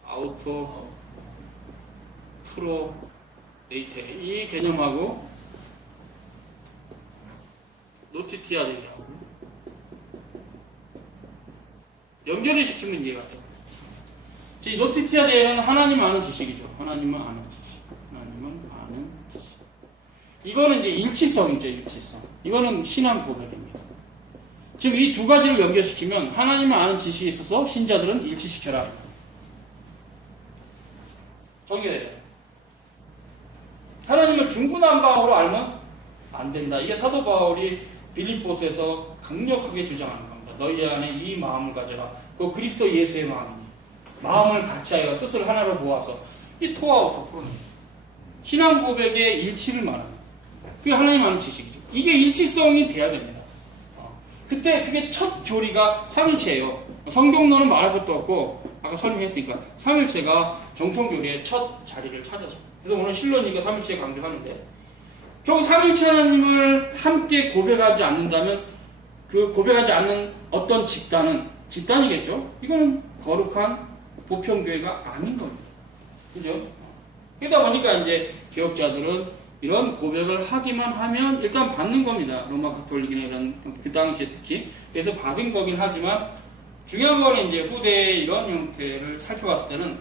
아우토, 프로, 네이테 이 개념하고 노티티아 얘기하고 연결을 시키면 이해가 돼요. 이 노티티아 대회는 하나님 아는 지식이죠. 하나님은 아는 지식. 하나님은 아는 지식. 이거는 이제 일치성이죠. 일치성. 이거는 신앙 고백입니다. 즉 이 두 가지를 연결시키면 하나님을 아는 지식이 있어서 신자들은 일치시켜라. 정리돼요. 하나님을 중구난방으로 알면 안 된다. 이게 사도 바울이 빌립보서에서 강력하게 주장하는 겁니다. 너희 안에 이 마음을 가져라. 그 그리스도 예수의 마음이니. 마음을 같이하여 뜻을 하나로 모아서 이 토아우토 프로입니다. 신앙 고백의 일치를 말합니다. 그게 하나님 아는 지식이죠. 이게 일치성이 돼야 됩니다. 그때 그게 첫 교리가 삼일체예요. 성경론은 말할 것도 없고 아까 설명했으니까 삼일체가 정통교리의 첫 자리를 찾아서 그래서 오늘 실론이가 삼일체 강조하는데 결국 삼일체 하나님을 함께 고백하지 않는다면 그 고백하지 않는 어떤 집단이겠죠. 이거는 거룩한 보편교회가 아닌 겁니다. 그죠? 그러다 보니까 이제 개혁자들은 이런 고백을 하기만 하면 일단 받는 겁니다. 로마 가톨릭이나 이런 그 당시에 특히 그래서 받은 거긴 하지만 중요한 거는 이제 후대의 이런 형태를 살펴봤을 때는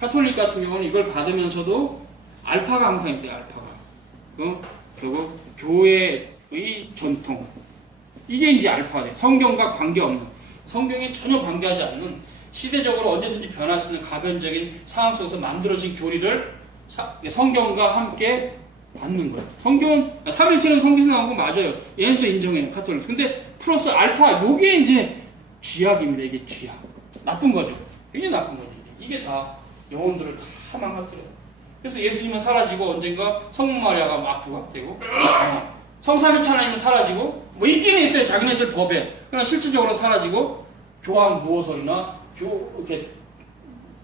가톨릭 같은 경우는 이걸 받으면서도 알파가 항상 있어요. 알파가 결국 교회의 전통 이게 이제 알파가 돼요. 성경과 관계없는 성경에 전혀 관계하지 않는 시대적으로 언제든지 변할 수 있는 가변적인 상황 속에서 만들어진 교리를 성경과 함께 받는 거예요. 성경은 삼일체는 성경에서 나온 거 맞아요. 얘네도 인정해요. 가톨릭. 근데 플러스 알파 요게 이제 쥐약입니다. 이게 쥐약. 나쁜 거죠. 이게 나쁜 거죠. 이게 다 영혼들을 다 망가뜨려요. 그래서 예수님은 사라지고 언젠가 성모 마리아가 막 부각되고 성삼위일체 하나님은 사라지고 뭐 있기는 있어요. 자기네들 법에. 그러나 실질적으로 사라지고 교황 무호설이나 이렇게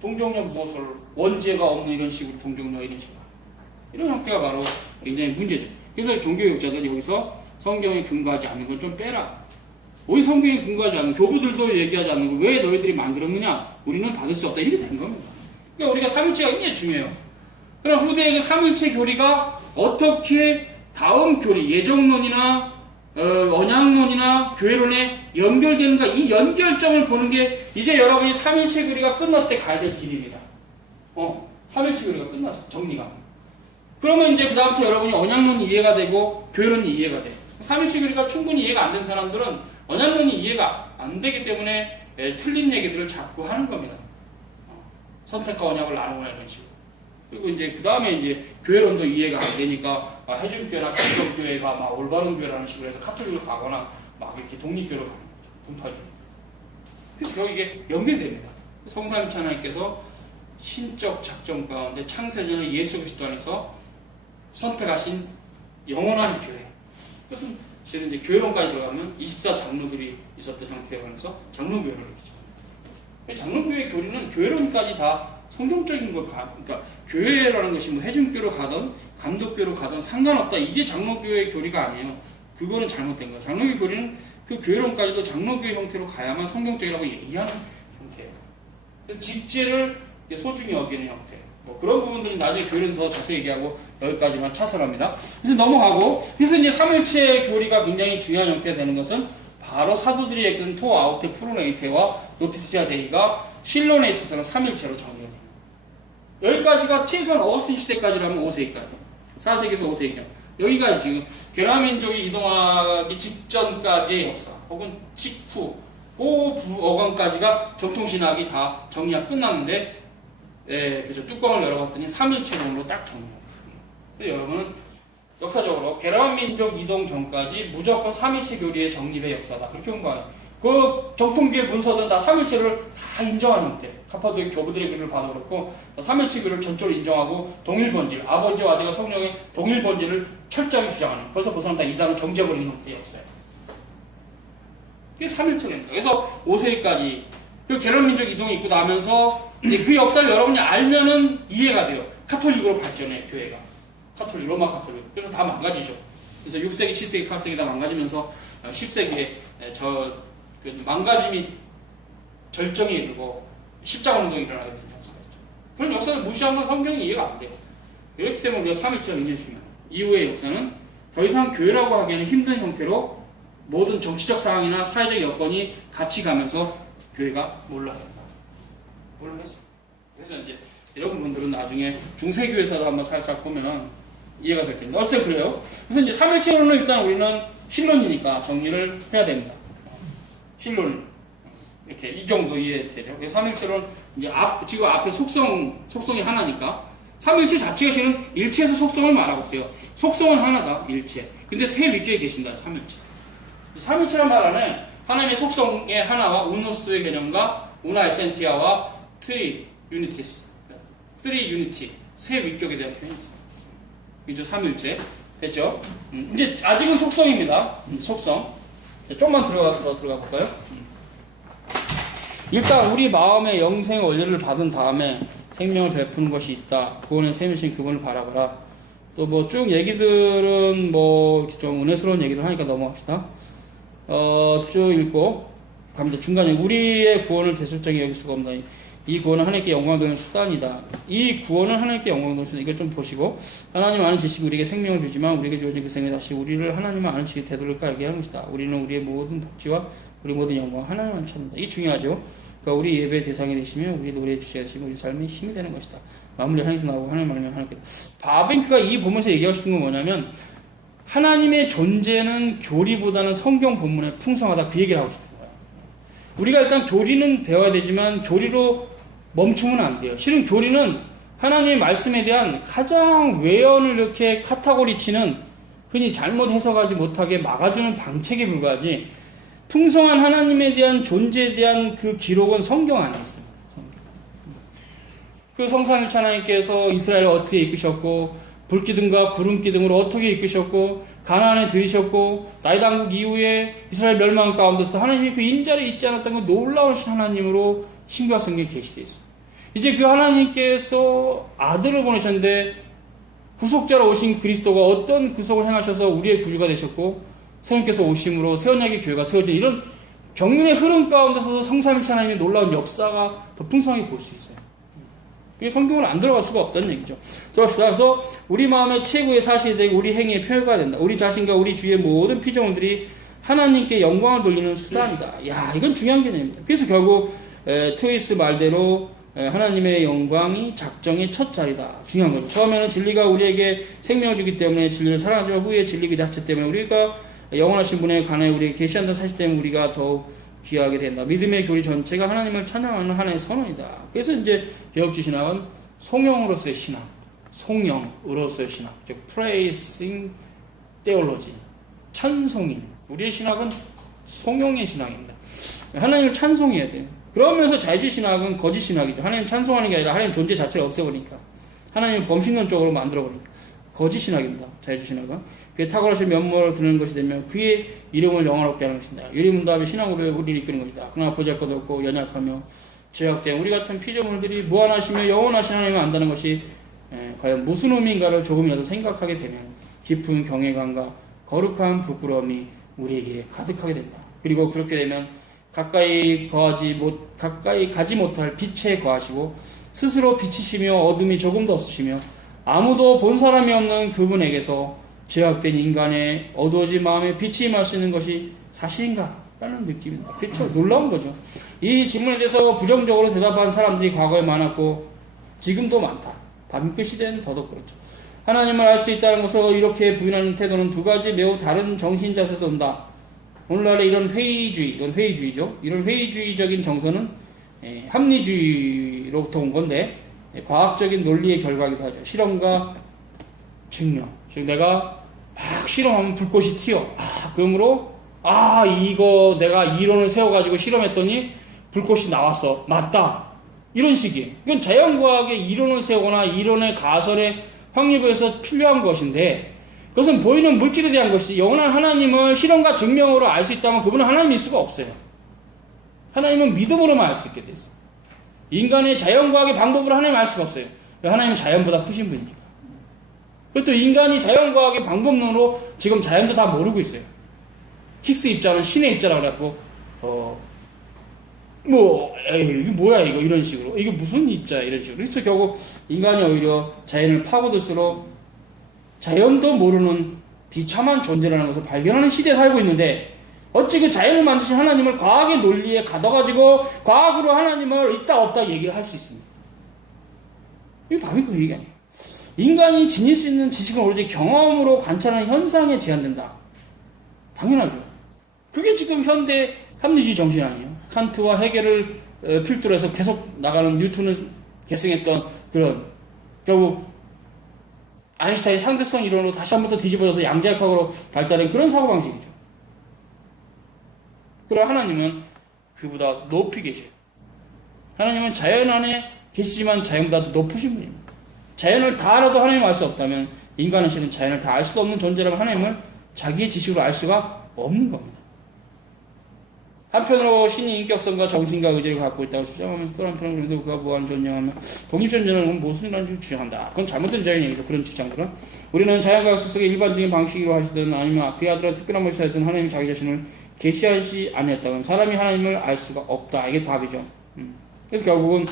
동정녀 무호설 원죄가 없는 이런 식으로 동정녀 이런 식으로 이런 형태가 바로 굉장히 문제죠. 그래서 종교개혁자들이 여기서 성경에 근거하지 않는 건 좀 빼라. 우리 성경에 근거하지 않는 교부들도 얘기하지 않는 걸 왜 너희들이 만들었느냐? 우리는 받을 수 없다. 이렇게 된 겁니다. 그러니까 우리가 삼일체가 굉장히 중요해요. 그럼 후대의 그 삼일체 교리가 어떻게 다음 교리, 예정론이나 언약론이나 교회론에 연결되는가, 이 연결점을 보는 게 이제 여러분이 삼일체 교리가 끝났을 때 가야 될 길입니다. 삼일체 교리가 끝났어, 정리가. 그러면 이제 그다음부터 여러분이 언약론이 이해가 되고 교회론이 이해가 돼. 삼일체 교리가 충분히 이해가 안 된 사람들은 언약론이 이해가 안 되기 때문에 틀린 얘기들을 자꾸 하는 겁니다. 선택과 언약을 나누거나 이런 식으로. 그리고 이제 그 다음에 이제 교회론도 이해가 안 되니까 해준교회나 가톨교회가 막 올바른 교회라는 식으로 해서 카톨릭으로 가거나 막 이렇게 독립교회로 가는 거죠. 분파주의. 그래서 결국 이게 연결됩니다. 성삼위일체 하나님께서 신적 작정 가운데 창세전에 예수 그리스도 안에서 선택하신 영원한 교회. 그것은 실은 이제 교회론까지 들어가면 24장로들이 있었던 형태에 관해서 장로교회를 얘기죠. 장로교회 교리는 교회론까지 다 성경적인 걸 그러니까 교회라는 것이 뭐 해준교로 가든 감독교로 가든 상관없다. 이게 장로교회 교리가 아니에요. 그거는 잘못된 거예요. 장로교회 교리는 그 교회론까지도 장로교회 형태로 가야만 성경적이라고 얘기하는 형태예요. 그래서 직제를 소중히 여기는 형태. 뭐 그런 부분들은 나중에 교회는 더 자세히 얘기하고 여기까지만 차선합니다. 그래서 넘어가고, 그래서 이제 삼일체 교리가 굉장히 중요한 형태가 되는 것은 바로 사도들이 얘기한 토 아우테 프로네이테와 노티티아 데이가 신론에 있어서는 삼일체로 정리가 됩니다. 여기까지가 친선 어거스틴 시대까지라면 5세기까지. 4세기에서 5세기까지. 여기가 지금 게라민족이 이동하기 직전까지의 역사, 혹은 직후, 그 어간까지가 정통신학이 다 정리가 끝났는데, 그죠. 뚜껑을 열어봤더니 3일체론으로 딱 정리합니다. 여러분은 역사적으로 게라민족 이동 전까지 무조건 3일체 교리의 정립의 역사다. 그렇게 본 거예요. 그 정통교회 문서들은 다 3일체를 다 인정하는 형태. 카파도의 교부들의 글을 봐도 그렇고 3일체 교리를 전적으로 인정하고 동일본질, 아버지와 아들과 성령의 동일본질을 철저하게 주장하는, 벌써 그 사람 다 이단을 정죄버리는 형태의 역사예요. 그게 3일체입니다. 그래서 5세기까지 그 게라민족 이동이 있고 나면서 그 역사를 여러분이 알면은 이해가 돼요. 카톨릭으로 발전해, 교회가. 카톨릭, 로마 카톨릭. 그래서 다 망가지죠. 그래서 6세기, 7세기, 8세기 다 망가지면서 10세기에 그 망가짐이 절정에 이르고 십자가운동이 일어나게 된 역사였죠. 그런 역사를 무시하면 성경이 이해가 안 돼요. 이렇기 때문에 우리가 3일체가 굉장히 중요해요. 이후의 역사는 더 이상 교회라고 하기에는 힘든 형태로 모든 정치적 상황이나 사회적 여건이 같이 가면서 교회가 몰락한다. 몰락했어. 그래서 이제 이런 부분들은 나중에 중세교회에서도 한번 살짝 보면 이해가 될 텐데. 어쨌든 그래요. 그래서 이제 3일체로는 일단 우리는 신론이니까 정리를 해야 됩니다. 신론. 이렇게 이 정도 이해되죠. 그래서 3일체로는 이제 지금 앞에 속성이 하나니까 3일체 자체가 실은 일체에서 속성을 말하고 있어요. 속성은 하나다, 일체. 근데 세 위격에 계신다, 3일체. 3일체란 말 안에 하나님의 속성의 하나와 우노스의 개념과 우나 에센티아와 트리 유니티스, 트리 유니티, 세 위격에 대한 표현이 있습니다. 이죠, 3일체. 됐죠? 이제 아직은 속성입니다. 속성. 조금만 들어가 볼까요? 일단 우리 마음의 영생 원리를 받은 다음에 생명을 베푸는 것이 있다. 구원의 셈이신 그분을 바라보라. 또 뭐 쭉 얘기들은 뭐 좀 은혜스러운 얘기를 하니까 넘어갑시다. 쭉 읽고 갑니다. 중간에 우리의 구원을 대술적이 여길 수가 없나니 이 구원은 하나님께 영광되는 수단이다. 이 구원은 하나님께 영광되는 수단. 이걸 좀 보시고 하나님 아는 지식이 우리에게 생명을 주지만 우리에게 주어진 그 생명이 다시 우리를 하나님 아는 지식의 되돌릴까 알게 하는 것이다. 우리는 우리의 모든 복지와 우리 모든 영광 하나님만 찾는다. 이게 중요하죠. 그러니까 우리 예배의 대상이 되시며 우리 노래의 주제가 되시며 우리 삶의 힘이 되는 것이다. 마무리 하나님께서 나오고 하나님 말하면 하나님께. 바빙크가 이 본문에서 얘기하고 싶은 건 뭐냐면 하나님의 존재는 교리보다는 성경 본문에 풍성하다. 그 얘기를 하고 싶은 거예요. 우리가 일단 교리는 배워야 되지만 교리로 멈추면 안 돼요. 실은 교리는 하나님의 말씀에 대한 가장 외연을 이렇게 카테고리 치는 흔히 잘못 해석하지 못하게 막아주는 방책에 불과하지 풍성한 하나님에 대한 존재에 대한 그 기록은 성경 안에 있습니다. 그 성삼일체 하나님께서 이스라엘을 어떻게 이끄셨고 불기둥과 구름기둥으로 어떻게 이끄셨고 가나안에 들이셨고 나이당국 이후에 이스라엘 멸망 가운데서 하나님이 그 인자를 잊지 않았던 그 놀라운 하나님으로 신구약 성경에 계시되어 있습니다. 이제 그 하나님께서 아들을 보내셨는데 구속자로 오신 그리스도가 어떤 구속을 행하셔서 우리의 구주가 되셨고 성령께서 오심으로 새 언약의 교회가 세워진 이런 경륜의 흐름 가운데서도 성삼일체 하나님의 놀라운 역사가 더 풍성하게 볼 수 있어요. 이게 성경을 안 들어갈 수가 없다는 얘기죠. 들어갑시다. 그래서 우리 마음의 최고의 사실이 되고 우리 행위의 표현가 된다. 우리 자신과 우리 주위의 모든 피조물들이 하나님께 영광을 돌리는 수단이다. 야, 이건 중요한 개념입니다. 그래서 결국 트위스 말대로 하나님의 영광이 작정의 첫 자리다. 중요한 거죠. 처음에는 진리가 우리에게 생명을 주기 때문에 진리를 사랑하지만 후에 진리 그 자체 때문에 우리가 영원하신 분의 간에 우리에게 계시한다는 사실 때문에 우리가 더욱 귀하게 된다. 믿음의 교리 전체가 하나님을 찬양하는 하나의 선언이다. 그래서 이제 개혁주 신학은 송영으로서의 신학, 송영으로서의 신학, 즉 praising theology, 찬송인. 우리의 신학은 송영의 신학입니다. 하나님을 찬송해야 돼요. 그러면서 자유주의 신학은 거짓 신학이죠. 하나님 찬송하는 게 아니라 하나님 존재 자체를 없애버리니까. 하나님을 범신론적으로 만들어버리니까. 거짓 신학입니다. 자유주의 신학은. 그의 탁월하신 면모를 드러내는 것이 되면 그의 이름을 영화롭게 하는 것이다. 유리문답의 신앙으로 우리를 이끄는 것이다. 그러나 보잘것 없고 연약하며 죄악된 우리 같은 피조물들이 무한하시며 영원하신 하나님을 안다는 것이 과연 무슨 의미인가를 조금이라도 생각하게 되면 깊은 경외감과 거룩한 부끄러움이 우리에게 가득하게 된다. 그리고 그렇게 되면 가까이 가지 못할 빛에 거하시고 스스로 빛이시며 어둠이 조금도 없으시며 아무도 본 사람이 없는 그분에게서 죄악된 인간의 어두워진 마음에 빛이 임하시는 것이 사실인가? 라는 느낌입니다. 그렇죠? 놀라운 거죠. 이 질문에 대해서 부정적으로 대답한 사람들이 과거에 많았고 지금도 많다. 밤끝 시대는 더더욱 그렇죠. 하나님을 알 수 있다는 것을 이렇게 부인하는 태도는 두 가지 매우 다른 정신 자세에서 온다. 오늘날의 이런 회의주의, 이건 회의주의죠. 이런 회의주의적인 정서는 합리주의로부터 온 건데 과학적인 논리의 결과이기도 하죠. 실험과 증명. 즉 내가 막 실험하면 불꽃이 튀어. 그러므로 이거 내가 이론을 세워가지고 실험했더니 불꽃이 나왔어. 맞다. 이런 식이에요. 이건 자연과학의 이론을 세우거나 이론의 가설의 확립에서 필요한 것인데 그것은 보이는 물질에 대한 것이 영원한 하나님을 실험과 증명으로 알 수 있다면 그분은 하나님일 수가 없어요. 하나님은 믿음으로만 알 수 있게 돼 있어요. 인간의 자연과학의 방법으로 하나님을 알 수가 없어요. 하나님은 자연보다 크신 분이니까. 그것도 인간이 자연과학의 방법론으로 지금 자연도 다 모르고 있어요. 힉스 입자는 신의 입자라고 그래갖고 이게 뭐야 이거 이런 식으로 이게 무슨 입자야 이런 식으로. 그래서 결국 인간이 오히려 자연을 파고들수록 자연도 모르는 비참한 존재라는 것을 발견하는 시대에 살고 있는데 어찌 그 자연을 만드신 하나님을 과학의 논리에 가둬가지고 과학으로 하나님을 있다 없다 얘기를 할 수 있습니다. 이게 바로 그 얘기 아니에요. 인간이 지닐 수 있는 지식은 오로지 경험으로 관찰하는 현상에 제한된다. 당연하죠. 그게 지금 현대 합리주의 정신 아니에요. 칸트와 헤겔을 필두로 해서 계속 나가는 뉴턴을 계승했던 그런 결국 아인슈타인의 상대성 이론으로 다시 한 번 더 뒤집어져서 양자역학으로 발달한 그런 사고방식이죠. 그러나 하나님은 그보다 높이 계셔요. 하나님은 자연 안에 계시지만 자연보다 높으신 분입니다. 자연을 다 알아도 하나님을 알 수 없다면 인간은 실은 자연을 다 알 수도 없는 존재라면 하나님을 자기의 지식으로 알 수가 없는 겁니다. 한편으로 신이 인격성과 정신과 의지를 갖고 있다고 주장하면서 또 한편으로 그런데 그가 무한 존재하며 독립전쟁은 무엇이라는지 주장한다. 그건 잘못된 자연이죠. 그런 주장들은. 우리는 자연과학 속의 일반적인 방식으로 하시든 아니면 그의 아들은 특별한 것이 하든 하나님이 자기 자신을 계시하지 아니었다면 사람이 하나님을 알 수가 없다. 이게 답이죠. 그래서 결국은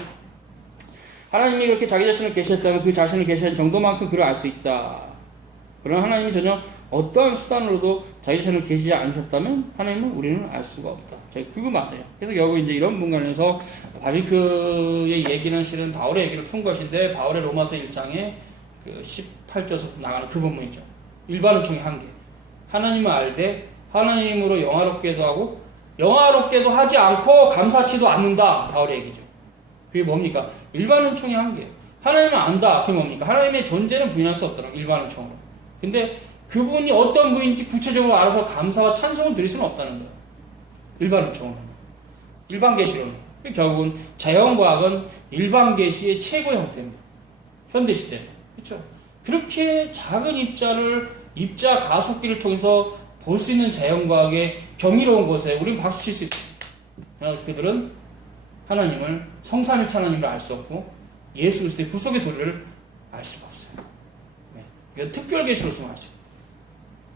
하나님이 그렇게 자기 자신을 계시했다면 그 자신을 계시한 정도만큼 그를 알 수 있다. 그러나 하나님이 전혀 어떠한 수단으로도 자기 자신을 계시지 않으셨다면 하나님은 우리는 알 수가 없다. 그거 맞아요. 그래서 결국 이제 이런 분간에서 바비크의 얘기는 실은 바울의 얘기를 푼 것인데 바울의 로마서 1장에 그 18절에서 나가는 그 부분이죠. 일반은총의 한계. 하나님을 알되 하나님으로 영화롭게도 하고 영화롭게도 하지 않고 감사치도 않는다. 바울의 얘기죠. 그게 뭡니까? 일반은총의 한계. 하나님을 안다. 그게 뭡니까? 하나님의 존재는 부인할 수 없더라. 일반은총으로. 근데 그분이 어떤 분인지 구체적으로 알아서 감사와 찬송을 드릴 수는 없다는 거예요. 일반은총으로. 일반 계시로는. 결국은 자연과학은 일반 계시의 최고 형태입니다. 현대시대. 그렇죠? 그렇게 작은 입자 가속기를 통해서 볼 수 있는 자연과학의 경이로운 것에 우리는 박수 칠 수 있습니다. 그들은 하나님을 성삼일체 하나님을 알 수 없고 예수 그리스도의 구속의 도리를 알 수가 없어요. 네. 이건 특별 계시로서만 알 수 있습니다.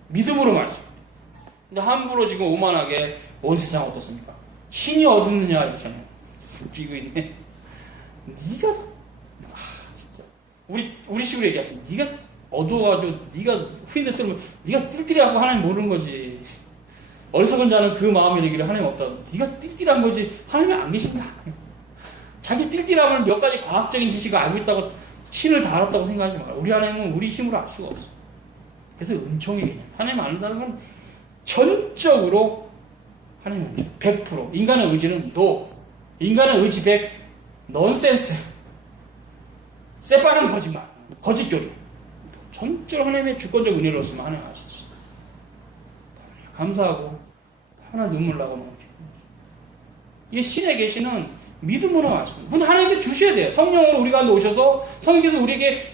믿음으로 알 수 있습니다. 근데 함부로 지금 오만하게 온 세상 어떻습니까? 신이 어둡느냐 이러잖아요. 웃기고 있네. 네가 진짜 우리 식으로 얘기하죠. 네가 어두워가지고 네가 후인데 쓰면 네가 띨띨하고 하나님 모르는 거지. 어리석은 자는 그 마음의 얘기를 하나님 없다고. 네가 띨띨한 거지 하나님이 안 계신다. 자기 띨띨함을 몇 가지 과학적인 지식을 알고 있다고 신을 다 알았다고 생각하지 마라. 우리 하나님은 우리 힘으로 알 수가 없어. 그래서 은총의 개념. 하나님 안다는 건 전적으로 하나님 은총 100%. 인간의 의지는 NO. 인간의 의지 100. 넌센스. 새빨간 거짓말. 거짓교리. 전적으로 하나님의 주권적 은혜로서만 하나님 아셨어. 감사하고 하나 눈물 나고 너무 이게 신의 계시는 믿음으로 왔습니다. 근데 하나님께 주셔야 돼요. 성령으로 우리 가운데 오셔서 성령께서 우리에게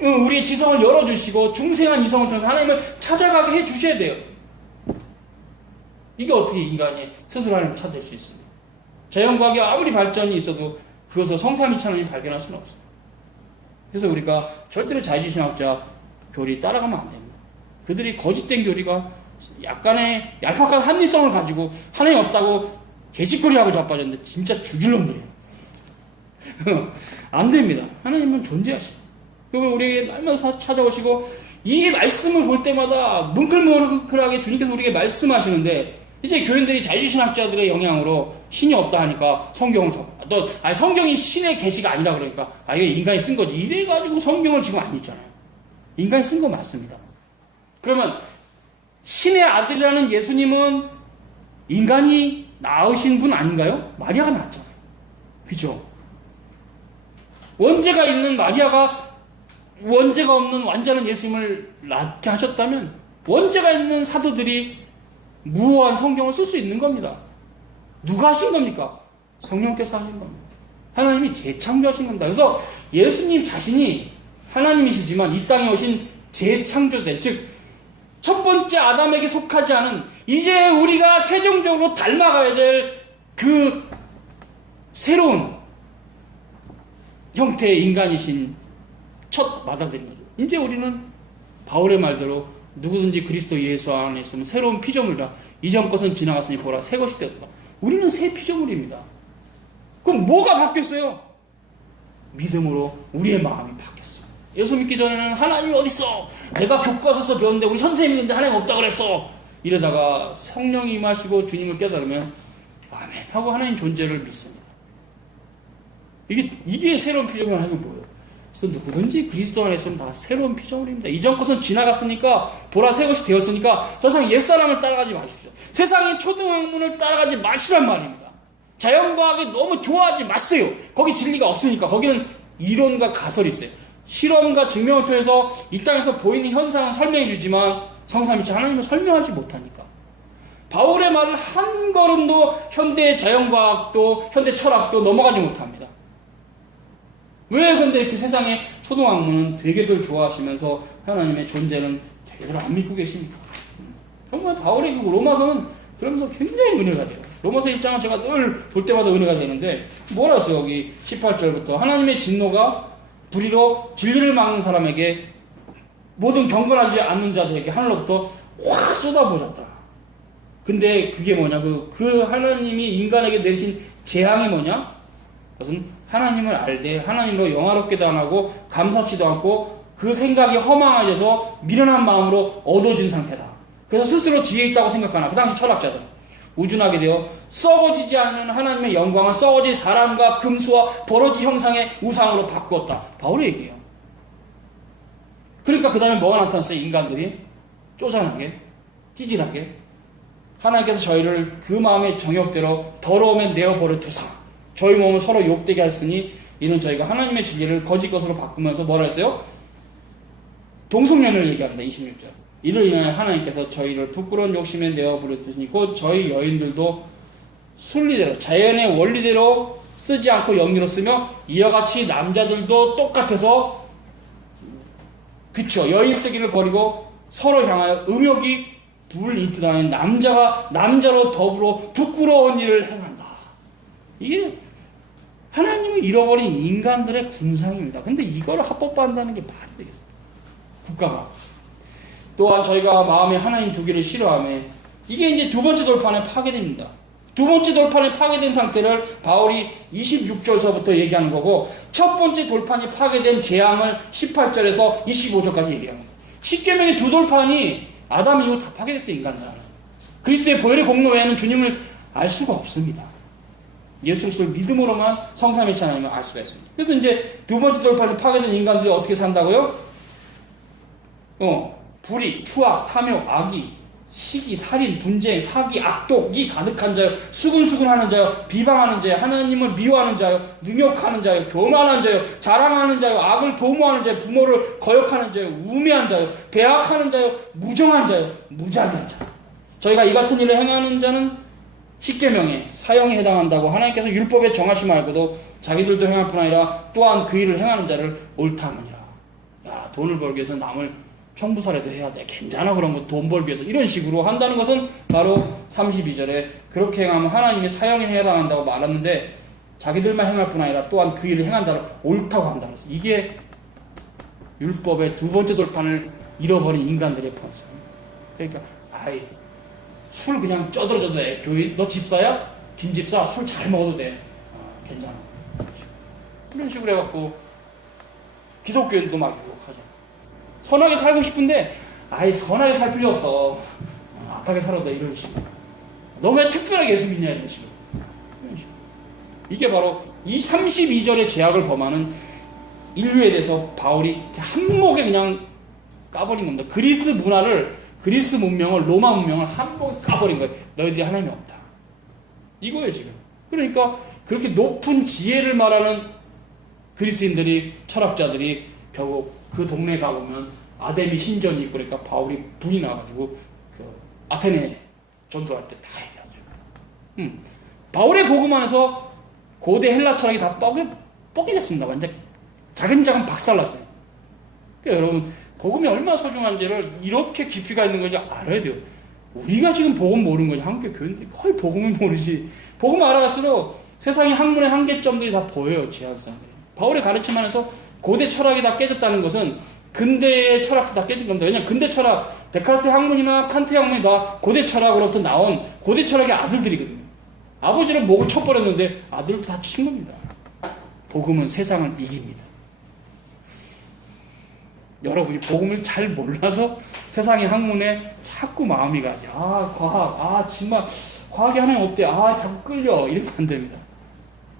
우리의 지성을 열어주시고 중생한 이성을 통해서 하나님을 찾아가게 해주셔야 돼요. 이게 어떻게 인간이 스스로 하나님을 찾을 수 있습니까? 자연과학이 아무리 발전이 있어도 그것을 성삼위체 하나님을 발견할 수는 없어요. 그래서 우리가 절대로 자유주의학자 교리 따라가면 안 됩니다. 그들이 거짓된 교리가 약간의 얄팍한 합리성을 가지고 하나님 없다고 개짓거리하고 자빠졌는데 진짜 죽일 놈들이에요. 안 됩니다. 하나님은 존재하시고 그러면 우리에게 날마다 찾아오시고 이 말씀을 볼 때마다 뭉클뭉클하게 주님께서 우리에게 말씀하시는데 이제 교인들이 자유주의학자들의 영향으로 신이 없다 하니까 성경을 성경이 신의 계시가 아니라 그러니까 이게 인간이 쓴 거지 이래가지고 성경을 지금 안 읽잖아요. 인간이 쓴 거 맞습니다. 그러면 신의 아들이라는 예수님은 인간이 낳으신 분 아닌가요? 마리아가 낳았잖아요. 그죠? 원죄가 있는 마리아가 원죄가 없는 완전한 예수님을 낳게 하셨다면 원죄가 있는 사도들이 무효한 성경을 쓸 수 있는 겁니다. 누가 하신 겁니까? 성령께서 하신 겁니다. 하나님이 재창조하신 겁니다. 그래서 예수님 자신이 하나님이시지만 이 땅에 오신 재창조된 즉 첫 번째 아담에게 속하지 않은 이제 우리가 최종적으로 닮아가야 될 그 새로운 형태의 인간이신 첫 받아들인 거죠. 이제 우리는 바울의 말대로 누구든지 그리스도 예수 안에 있으면 새로운 피조물이라 이전 것은 지나갔으니 보라 새 것이 되었다. 우리는 새 피조물입니다. 그럼 뭐가 바뀌었어요? 믿음으로 우리의 마음이 바뀌었어요. 예수 믿기 전에는 하나님이 어딨어? 내가 교과서에서 배웠는데 우리 선생님인데 하나님 없다 그랬어. 이러다가 성령이 임하시고 주님을 깨달으면 아멘 하고 하나님 존재를 믿습니다. 이게 새로운 피조물 하는 게 뭐예요? 그래서 누구든지 그리스도 안에 있으면 다 새로운 피조물입니다. 이전 것은 지나갔으니까 보라 새 것이 되었으니까 더 이상 옛사람을 따라가지 마십시오. 세상의 초등학문을 따라가지 마시란 말입니다. 자연과학에 너무 좋아하지 마세요. 거기 진리가 없으니까. 거기는 이론과 가설이 있어요. 실험과 증명을 통해서 이 땅에서 보이는 현상은 설명해 주지만 성삼위체 하나님을 설명하지 못하니까. 바울의 말을 한 걸음도 현대 자연과학도 현대 철학도 넘어가지 못합니다. 왜 그런데 이렇게 세상의 초등학문은 되게들 좋아하시면서 하나님의 존재는 되게들 안 믿고 계십니까? 정말 바울의 그 로마서는 그러면서 굉장히 은혜가 돼요. 로마서 1장은 제가 늘 볼 때마다 은혜가 되는데 뭐라 써요? 여기 18절부터 하나님의 진노가 불의로 진리를 막는 사람에게 모든 경건하지 않는 자들에게 하늘로부터 확 쏟아부어졌다. 근데 그게 뭐냐? 그 하나님이 인간에게 내리신 재앙이 뭐냐? 그것은 하나님을 알되 하나님으로 영화롭게도 안 하고 감사치도 않고 그 생각이 허망해져서 미련한 마음으로 어두워진 상태다. 그래서 스스로 지혜 있다고 생각하나 그 당시 철학자들 우준하게 되어 썩어지지 않는 하나님의 영광을 썩어질 사람과 금수와 버러지 형상의 우상으로 바꾸었다. 바울의 얘기예요. 그러니까 그 다음에 뭐가 나타났어요? 인간들이 쪼잔하게 찌질하게 하나님께서 저희를 그 마음의 정욕대로 더러움에 내어버려 두사 저희 몸을 서로 욕되게 했으니 이는 저희가 하나님의 진리를 거짓 것으로 바꾸면서 뭐라 했어요? 동성연애를 얘기합니다. 26절. 이를 인하여 하나님께서 저희를 부끄러운 욕심에 내어버렸으니 곧 저희 여인들도 순리대로 자연의 원리대로 쓰지 않고 영리로 쓰며 이와 같이 남자들도 똑같아서 그쵸 여인 쓰기를 버리고 서로 향하여 음욕이 불이득하는 남자가 남자로 더불어 부끄러운 일을 행한다. 이게 하나님을 잃어버린 인간들의 군상입니다. 근데 이걸 합법화한다는 게 말이 되겠어요? 국가가. 또한 저희가 마음에 하나님 두기를 싫어하며 이게 이제 두 번째 돌판에 파괴됩니다. 두 번째 돌판에 파괴된 상태를 바울이 26절서부터 얘기하는 거고 첫 번째 돌판이 파괴된 재앙을 18절에서 25절까지 얘기합니다. 십계명의 두 돌판이 아담 이후 다 파괴됐어요. 인간들. 그리스도의 보혈의 공로 외에는 주님을 알 수가 없습니다. 예수 그리스도를 믿음으로만 성삼위일체 하나님을 알 수가 있습니다. 그래서 이제 두 번째 돌판이 파괴된 인간들이 어떻게 산다고요? 불의, 추악, 탐욕, 악의, 시기, 살인, 분쟁, 사기, 악독이 가득한 자요, 수근수근하는 자요, 비방하는 자요, 하나님을 미워하는 자요, 능욕하는 자요, 교만한 자요, 자랑하는 자요, 악을 도모하는 자요, 부모를 거역하는 자요, 우매한 자요, 배악하는 자요, 무정한 자요, 무자비한 자. 저희가 이 같은 일을 행하는 자는 십계명의 사형에 해당한다고 하나님께서 율법에 정하시 말고도 자기들도 행할 뿐 아니라 또한 그 일을 행하는 자를 옳다 하느니라. 야, 돈을 벌기 위해서 남을 총부살해도 해야 돼. 괜찮아 그런 거 돈 벌기 위해서 이런 식으로 한다는 것은 바로 32절에 그렇게 행하면 하나님이 사형에 해당한다고 말했는데 자기들만 행할 뿐 아니라 또한 그 일을 행한다를 옳다고 한다는 것은 이게 율법의 두 번째 돌판을 잃어버린 인간들의 본성. 그러니까 술 그냥 쪄들어져도 돼. 교인 너 집사야? 김 집사 술 잘 먹어도 돼. 괜찮아. 이런 식으로 해갖고 기독교인도 막 유혹하죠. 선하게 살고 싶은데 선하게 살 필요 없어. 악하게 살아도 돼. 이런 식으로. 너 왜 특별하게 예수 믿냐 이런 식으로. 이게 바로 이 32절의 죄악을 범하는 인류에 대해서 바울이 한목에 그냥 까버린 겁니다. 그리스 문명을 로마 문명을 한목에 까버린 거예요. 너희들이 하나님이 없다. 이거예요 지금. 그러니까 그렇게 높은 지혜를 말하는 그리스인들이 철학자들이 결국 그 동네에 가보면 아데미 신전이 있고 그러니까 바울이 불이 나가지고 그 아테네 전도할 때 다 얘기하죠. 바울의 복음 안에서 고대 헬라 철학이 다 뻑이 됐습니다. 완전 자근자근 박살났어요. 그러니까 여러분 복음이 얼마나 소중한지를 이렇게 깊이가 있는 건지 알아야 돼요. 우리가 지금 복음 모르는 거지. 한국교 교인들이 거의 복음을 모르지. 복음 알아갈수록 세상의 학문의 한계점들이 다 보여요. 제한성들이. 바울의 가르침 안에서 고대 철학이 다 깨졌다는 것은 근대의 철학도 다 깨진 겁니다. 왜냐하면 근대 철학, 데카르트 학문이나 칸트 학문이 다 고대 철학으로부터 나온 고대 철학의 아들들이거든요. 아버지는 목을 쳐버렸는데 아들도 다 친 겁니다. 복음은 세상을 이깁니다. 여러분이 복음을 잘 몰라서 세상의 학문에 자꾸 마음이 가지. 과학, 정말 과학이 하나님 없대. 자꾸 끌려. 이러면 안 됩니다.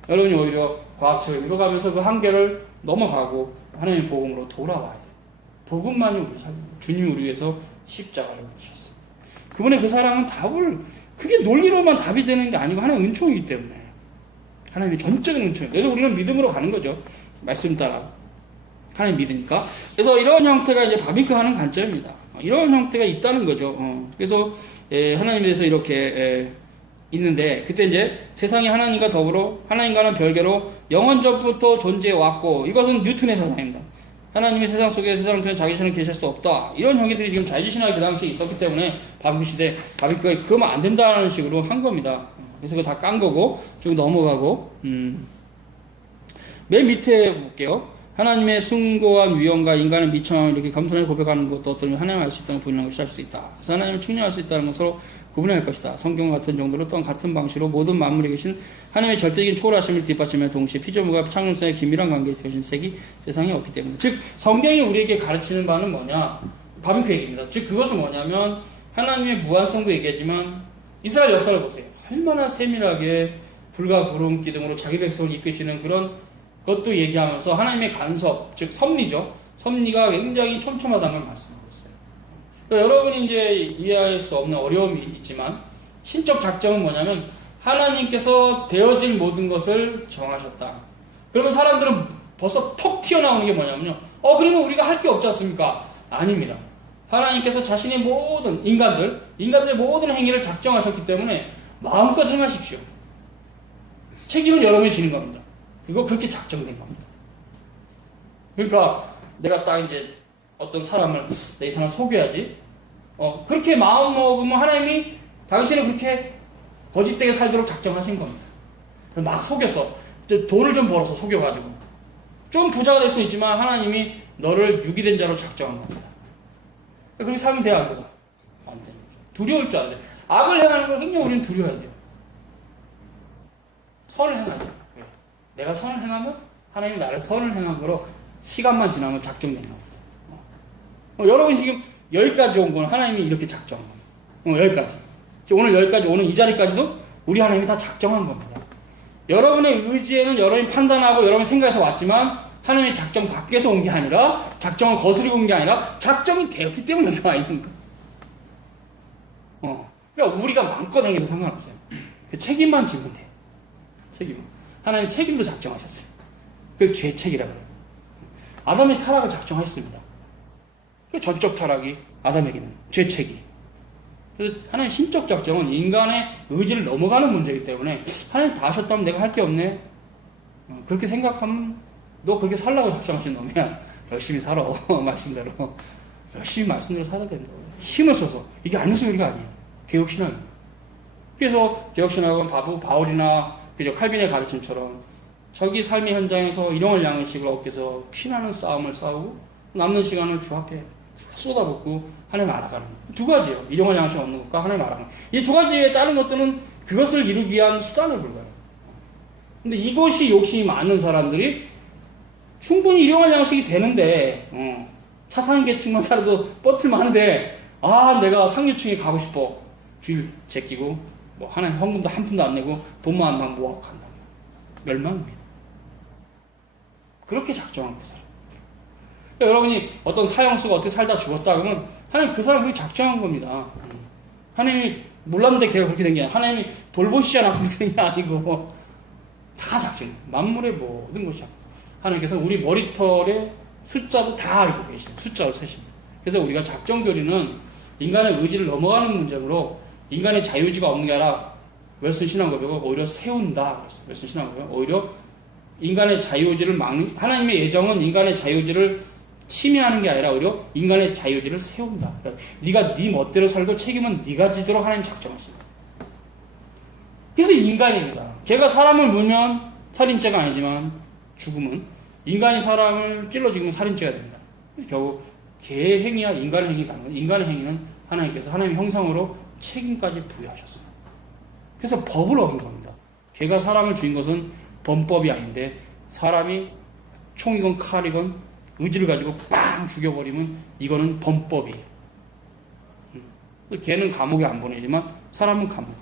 여러분이 오히려 과학처럼 이뤄가면서 그 한계를 넘어가고 하나님의 복음으로 돌아와야 돼요. 복음만이 우리 살립니다. 주님이 우리 위해서 십자가를 지셨어요. 그분의 그 사랑은 그게 논리로만 답이 되는 게 아니고 하나님의 은총이기 때문에. 하나님의 전적인 은총이에요. 그래서 우리는 믿음으로 가는 거죠. 말씀 따라. 하나님 믿으니까. 그래서 이런 형태가 이제 바비큐 하는 관점입니다. 이런 형태가 있다는 거죠. 그래서 하나님에 대해서 이렇게 있는데 그때 이제 세상이 하나님과 더불어 하나님과는 별개로 영원 전부터 존재해 왔고 이것은 뉴턴의 사상입니다. 하나님의 세상 속에 세상은 자기처럼 계실 수 없다. 이런 형제들이 지금 자유신학이 그 당시에 있었기 때문에 바비큐 시대 바비큐가 그러면 안 된다는 식으로 한 겁니다. 그래서 그거 다 깐 거고 쭉 넘어가고 맨 밑에 볼게요. 하나님의 숭고한 위엄과 인간의 미천함을 이렇게 겸손하게 고백하는 것도 어떤 하나님을 알 수 있다는 부인하는 것이 할 수 있다. 그래서 하나님을 측량할 수 있다는 것을 서로 구분할 것이다. 성경과 같은 정도로 또한 같은 방식으로 모든 만물에 계신 하나님의 절대적인 초월하심을 뒷받침해 동시에 피조물과 창조성의 긴밀한 관계에 계신 색이 세상에 없기 때문에. 즉 성경이 우리에게 가르치는 바는 뭐냐? 바비큐 얘기입니다. 즉 그것은 뭐냐면 하나님의 무한성도 얘기하지만 이스라엘 역사를 보세요. 얼마나 세밀하게 불과 구름 기둥으로 자기 백성을 이끄시는 그런 그것도 얘기하면서 하나님의 간섭, 즉 섭리죠. 섭리가 굉장히 촘촘하다는 걸 말씀하고 있어요. 그러니까 여러분이 이제 이해할 수 없는 어려움이 있지만 신적 작정은 뭐냐면 하나님께서 되어질 모든 것을 정하셨다. 그러면 사람들은 벌써 턱 튀어나오는 게 뭐냐면요. 그러면 우리가 할 게 없지 않습니까? 아닙니다. 하나님께서 자신의 모든 인간들의 모든 행위를 작정하셨기 때문에 마음껏 행하십시오. 책임은 여러분이 지는 겁니다. 그거 그렇게 작정된 겁니다. 그러니까 내가 딱 이제 어떤 사람을 내 이 사람 속여야지. 그렇게 마음 먹으면 하나님이 당신을 그렇게 거짓되게 살도록 작정하신 겁니다. 막 속여서 돈을 좀 벌어서 속여가지고 좀 부자가 될 수는 있지만 하나님이 너를 유기된 자로 작정한 겁니다. 그렇게 살면 돼야 안 돼요? 안 돼요. 두려울 줄 알아야 돼요. 악을 행하는 걸 굉장히 우리는 두려워야 돼요. 선을 행하죠. 내가 선을 행하면 하나님이 나를 선을 행한 거로 시간만 지나면 작정된 겁니다. 여러분 지금 여기까지 온 건 하나님이 이렇게 작정한 겁니다. 여기까지. 오늘 여기까지 오는 이 자리까지도 우리 하나님이 다 작정한 겁니다. 여러분의 의지에는 여러분이 판단하고 여러분이 생각해서 왔지만 하나님의 작정 밖에서 온 게 아니라 작정을 거스르고 온 게 아니라 작정이 되었기 때문에 여기 와 있는 거예요. 그러니까 우리가 마음껏 행해도 상관없어요. 그 책임만 지면 돼요. 책임. 하나님 책임도 작정하셨어요. 그걸 죄책이라고 해요. 아담의 타락을 작정하셨습니다. 그 전적 타락이 아담에게는 죄책이. 그래서 하나님 신적 작정은 인간의 의지를 넘어가는 문제이기 때문에 하나님 다 하셨다면 내가 할 게 없네. 그렇게 생각하면 너 그렇게 살라고 작정하신 놈이야. 열심히 살아. 말씀대로. 열심히 말씀대로 살아야 된다고. 힘을 써서. 이게 안 무슨 일이 아니에요. 개혁신앙입니다. 그래서 개혁신학은 바울이나 그저 칼빈의 가르침처럼 자기 삶의 현장에서 일용할 양식을 얻기 위해서 피나는 싸움을 싸우고 남는 시간을 주 앞에 다 쏟아붓고 하나님 알아가는 거예요. 두 가지예요. 일용할 양식 얻는 것과 하나님 알아가는 거예요. 이 두 가지에 다른 것들은 그것을 이루기 위한 수단을 불러요. 근데 이것이 욕심이 많은 사람들이 충분히 일용할 양식이 되는데 차상위 계층만 살아도 뻗을만한데 내가 상류층에 가고 싶어. 주일 제끼고 뭐 하나님 헌금도 한 푼도 안 내고 돈만 막 모아서 간다. 멸망입니다. 그렇게 작정한 그 사람. 그러니까 여러분이 어떤 사형수가 어떻게 살다 죽었다 그러면 하나님 그 사람 그렇게 작정한 겁니다. 하나님이 몰랐는데 걔가 그렇게 된 게 아니라 하나님이 돌보시지 않아 그렇게 된 게 아니고 다 작정. 만물의 모든 것이 하나님께서 우리 머리털의 숫자도 다 알고 계십니다. 숫자를 세십니다. 그래서 우리가 작정교리는 인간의 의지를 넘어가는 문제로 인간의 자유의지가 없는 게 아니라 웰슨 신앙고백은 오히려 세운다. 그랬어요. 웰슨 신앙고백은 오히려 인간의 자유의지를 막는, 하나님의 예정은 인간의 자유의지를 침해하는 게 아니라 오히려 인간의 자유의지를 세운다. 네가 네 멋대로 살고 책임은 네가 지도록 하나님 작정하십니다. 그래서 인간입니다. 걔가 사람을 물면 살인죄가 아니지만 죽음은 인간이 사람을 찔러 죽이면 살인죄가 됩니다. 결국 개의 행위와 인간의 행위가 다른 거예요. 인간의 행위는 하나님께서 하나님의 형상으로 책임까지 부여하셨어요. 그래서 법을 어긴 겁니다. 걔가 사람을 죽인 것은 범법이 아닌데 사람이 총이건 칼이건 의지를 가지고 빵 죽여버리면 이거는 범법이에요. 걔는 감옥에 안 보내지만 사람은 감옥에.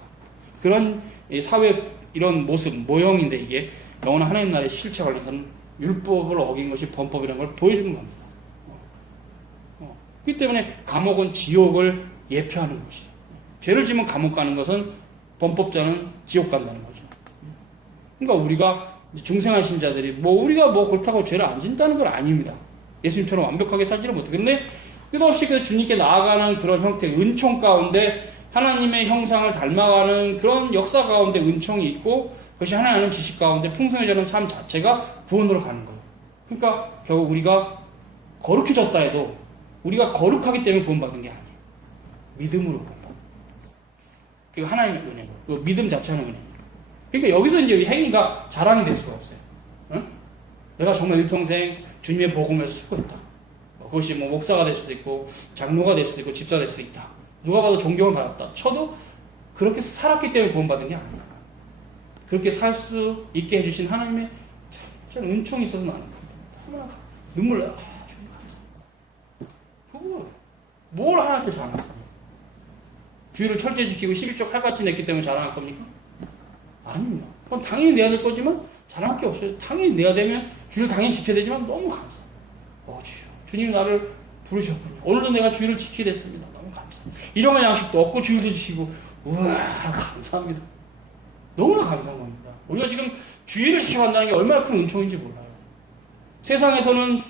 그런 사회 이런 모습, 모형인데 이게 영원한 하나님 나라의 실체 관련해서는 율법을 어긴 것이 범법이라는 걸 보여주는 겁니다. 그렇기 때문에 감옥은 지옥을 예표하는 것이죠. 죄를 지면 감옥 가는 것은 범법자는 지옥 간다는 거죠. 그러니까 우리가 중생한 신자들이 우리가 그렇다고 죄를 안 진다는 건 아닙니다. 예수님처럼 완벽하게 살지를 못해. 근데 끝없이 그 주님께 나아가는 그런 형태의 은총 가운데 하나님의 형상을 닮아가는 그런 역사 가운데 은총이 있고 그것이 하나님의 지식 가운데 풍성해지는 삶 자체가 구원으로 가는 거예요. 그러니까 결국 우리가 거룩해졌다 해도 우리가 거룩하기 때문에 구원받는 게 아니에요. 믿음으로 구원받는 거예요. 그리고 하나님의 은혜고 그 믿음 자체는 은혜니까. 그러니까 여기서 이제 행위가 자랑이 될 수가 없어요. 응? 내가 정말 일평생 주님의 복음에서 수고했다. 그것이 목사가 될 수도 있고 장로가 될 수도 있고 집사 될 수도 있다. 누가 봐도 존경을 받았다. 쳐도 그렇게 살았기 때문에 구원받은 게 아니야. 그렇게 살 수 있게 해주신 하나님의 참 은총이 있어서 나는 겁니다. 눈물 나요. 주님 감사합니다. 그거 뭘 하나님 앞에 자랑할 겁니까? 주의를 철저히 지키고 11조 칼같이 냈기 때문에 자랑할 겁니까? 아닙니다. 그건 당연히 내야 될 거지만 자랑할 게 없어요. 당연히 내야 되면 주의를 당연히 지켜야 되지만 너무 감사합니다. 주여, 주님 나를 부르셨군요. 오늘도 내가 주의를 지키게 됐습니다. 너무 감사합니다. 일용할 양식도 없고 주의도 지키고 우와 감사합니다. 너무나 감사한 겁니다. 우리가 지금 주의를 지켜간다는 게 얼마나 큰 은총인지 몰라요. 세상에서는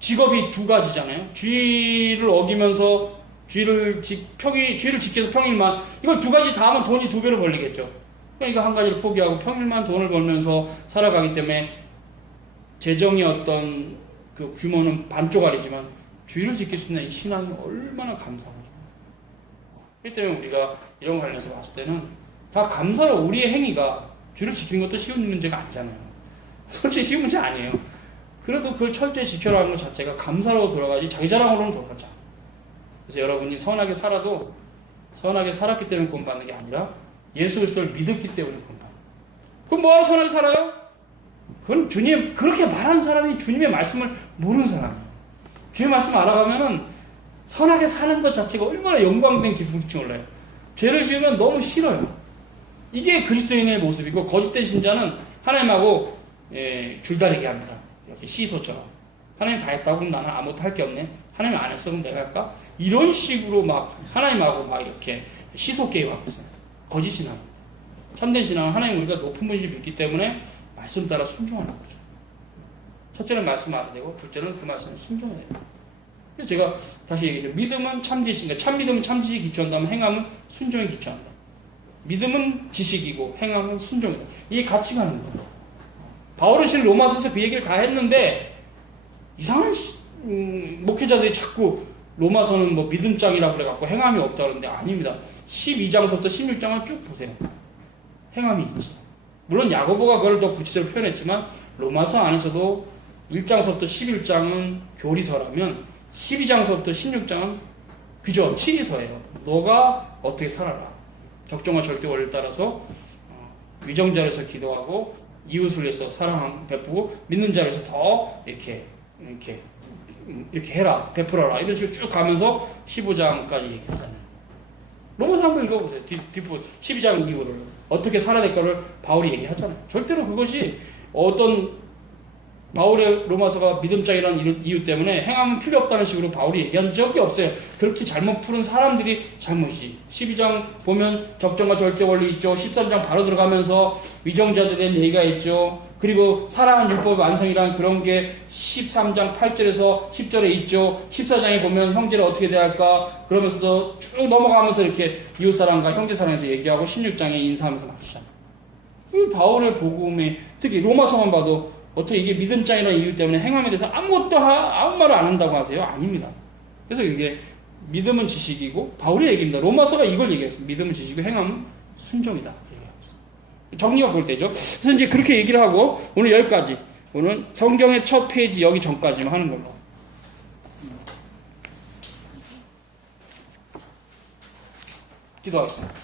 직업이 두 가지잖아요. 주의를 어기면서 주의를 지켜서 평일만 이걸 두 가지 다 하면 돈이 두 배로 벌리겠죠. 그러니까 이거 한 가지를 포기하고 평일만 돈을 벌면서 살아가기 때문에 재정의 어떤 그 규모는 반쪽짜리지만 주의를 지킬 수 있는 이 신앙이 얼마나 감사하죠. 그렇기 때문에 우리가 이런 관련해서 봤을 때는 다 감사로 우리의 행위가 주의를 지키는 것도 쉬운 문제가 아니잖아요. 솔직히 쉬운 문제 아니에요. 그래도 그걸 철저히 지켜라는 것 자체가 감사로 돌아가지 자기 자랑으로는 돌아가지 않아요. 그래서 여러분이 선하게 살아도 선하게 살았기 때문에 구원받는 게 아니라 예수 그리스도를 믿었기 때문에 구원받는 거예요. 그럼 뭐하러 선하게 살아요? 그건 주님, 그렇게 말하는 사람이 주님의 말씀을 모르는 사람이에요. 주님의 말씀을 알아가면은 선하게 사는 것 자체가 얼마나 영광된 기쁨인지 몰라요. 죄를 지으면 너무 싫어요. 이게 그리스도인의 모습이고, 거짓된 신자는 하나님하고 줄다리기 합니다. 이렇게 시소처럼. 하나님 다 했다고 그럼 나는 아무것도 할 게 없네. 하나님 안 했어 그럼 내가 할까? 이런 식으로 막 하나님하고 막 이렇게 시소 게임하고 있어요. 거짓 신앙. 참된 신앙은 하나님 우리가 높은 분인지 믿기 때문에 말씀 따라 순종하는 거죠. 첫째는 말씀 알아야 되고, 둘째는 그 말씀을 순종해야 돼요. 그래서 제가 다시 얘기해요. 믿음은 참지식인가? 참 믿음은 참지식이 기초한다면 행함은 순종에 기초한다. 믿음은 지식이고 행함은 순종이다. 이게 같이 가는 거예요. 바울은 실은 로마서에서 그 얘기를 다 했는데 이상한 목회자들이 자꾸 로마서는 뭐 믿음장이라고 그래갖고 행함이 없다 그러는데 아닙니다. 12장서부터 16장을 쭉 보세요. 행함이 있지. 물론 야고보가 그걸 더 구체적으로 표현했지만 로마서 안에서도 1장서부터 11장은 교리서라면 12장서부터 16장은 그저 치리서예요. 너가 어떻게 살아라. 적정과 절대 원리를 따라서 위정자로서 기도하고 이웃을 위해서 사랑 베푸고 믿는 자를 위해서 더 이렇게 해라. 베풀어라. 이런 식으로 쭉 가면서 15장까지 얘기하잖아요. 로마서 한번 읽어보세요. 뒷부분 12장 이후를 어떻게 살아야 될까를 바울이 얘기하잖아요. 절대로 그것이 어떤 바울의 로마서가 믿음장이라는 이유 때문에 행하면 필요 없다는 식으로 바울이 얘기한 적이 없어요. 그렇게 잘못 푸는 사람들이 잘못이. 12장 보면 적정과 절대 원리 있죠. 13장 바로 들어가면서 위정자들에 대한 얘기가 있죠. 그리고 사랑은 율법의 완성이라는 그런 게 13장 8절에서 10절에 있죠. 14장에 보면 형제를 어떻게 대할까 그러면서도 쭉 넘어가면서 이렇게 이웃사랑과 형제사랑에서 얘기하고 16장에 인사하면서 맞추잖아요. 바울의 복음에 특히 로마서만 봐도 어떻게 이게 믿음장이라는 이유 때문에 행함에 대해서 아무 말을 안 한다고 하세요? 아닙니다. 그래서 이게 믿음은 지식이고 바울의 얘기입니다. 로마서가 이걸 얘기했어요. 믿음은 지식이고 행함은 순종이다. 정리가 그걸 되죠. 그래서 이제 그렇게 얘기를 하고 오늘 여기까지. 오늘 성경의 첫 페이지 여기 전까지만 하는 걸로. 기도하겠습니다.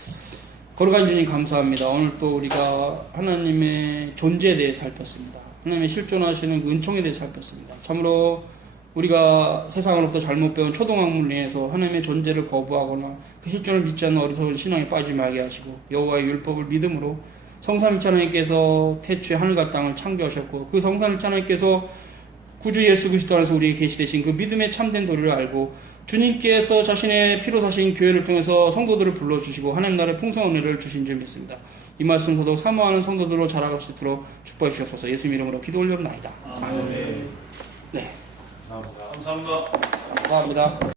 거룩한 주님 감사합니다. 오늘 또 우리가 하나님의 존재에 대해 살폈습니다. 하나님의 실존하시는 그 은총에 대해 살폈습니다. 참으로 우리가 세상으로부터 잘못 배운 초등학문을 인해서 하나님의 존재를 거부하거나 그 실존을 믿지 않는 어리석은 신앙에 빠지지 말게 하시고 여호와의 율법을 믿음으로 성삼위일체 하나님께서 태초에 하늘과 땅을 창조하셨고 그 성삼위일체 하나님께서 구주 예수 그리스도 안에서 우리에게 계시되신 그 믿음의 참된 도리를 알고 주님께서 자신의 피로 사신 교회를 통해서 성도들을 불러주시고 하나님 나라의 풍성한 은혜를 주신 줄 믿습니다. 이 말씀 저도 사모하는 성도들로 자라갈 수 있도록 축복해 주시옵소서. 예수 이름으로 기도 올려옵나이다. 아멘. 네. 감사합니다. 감사합니다.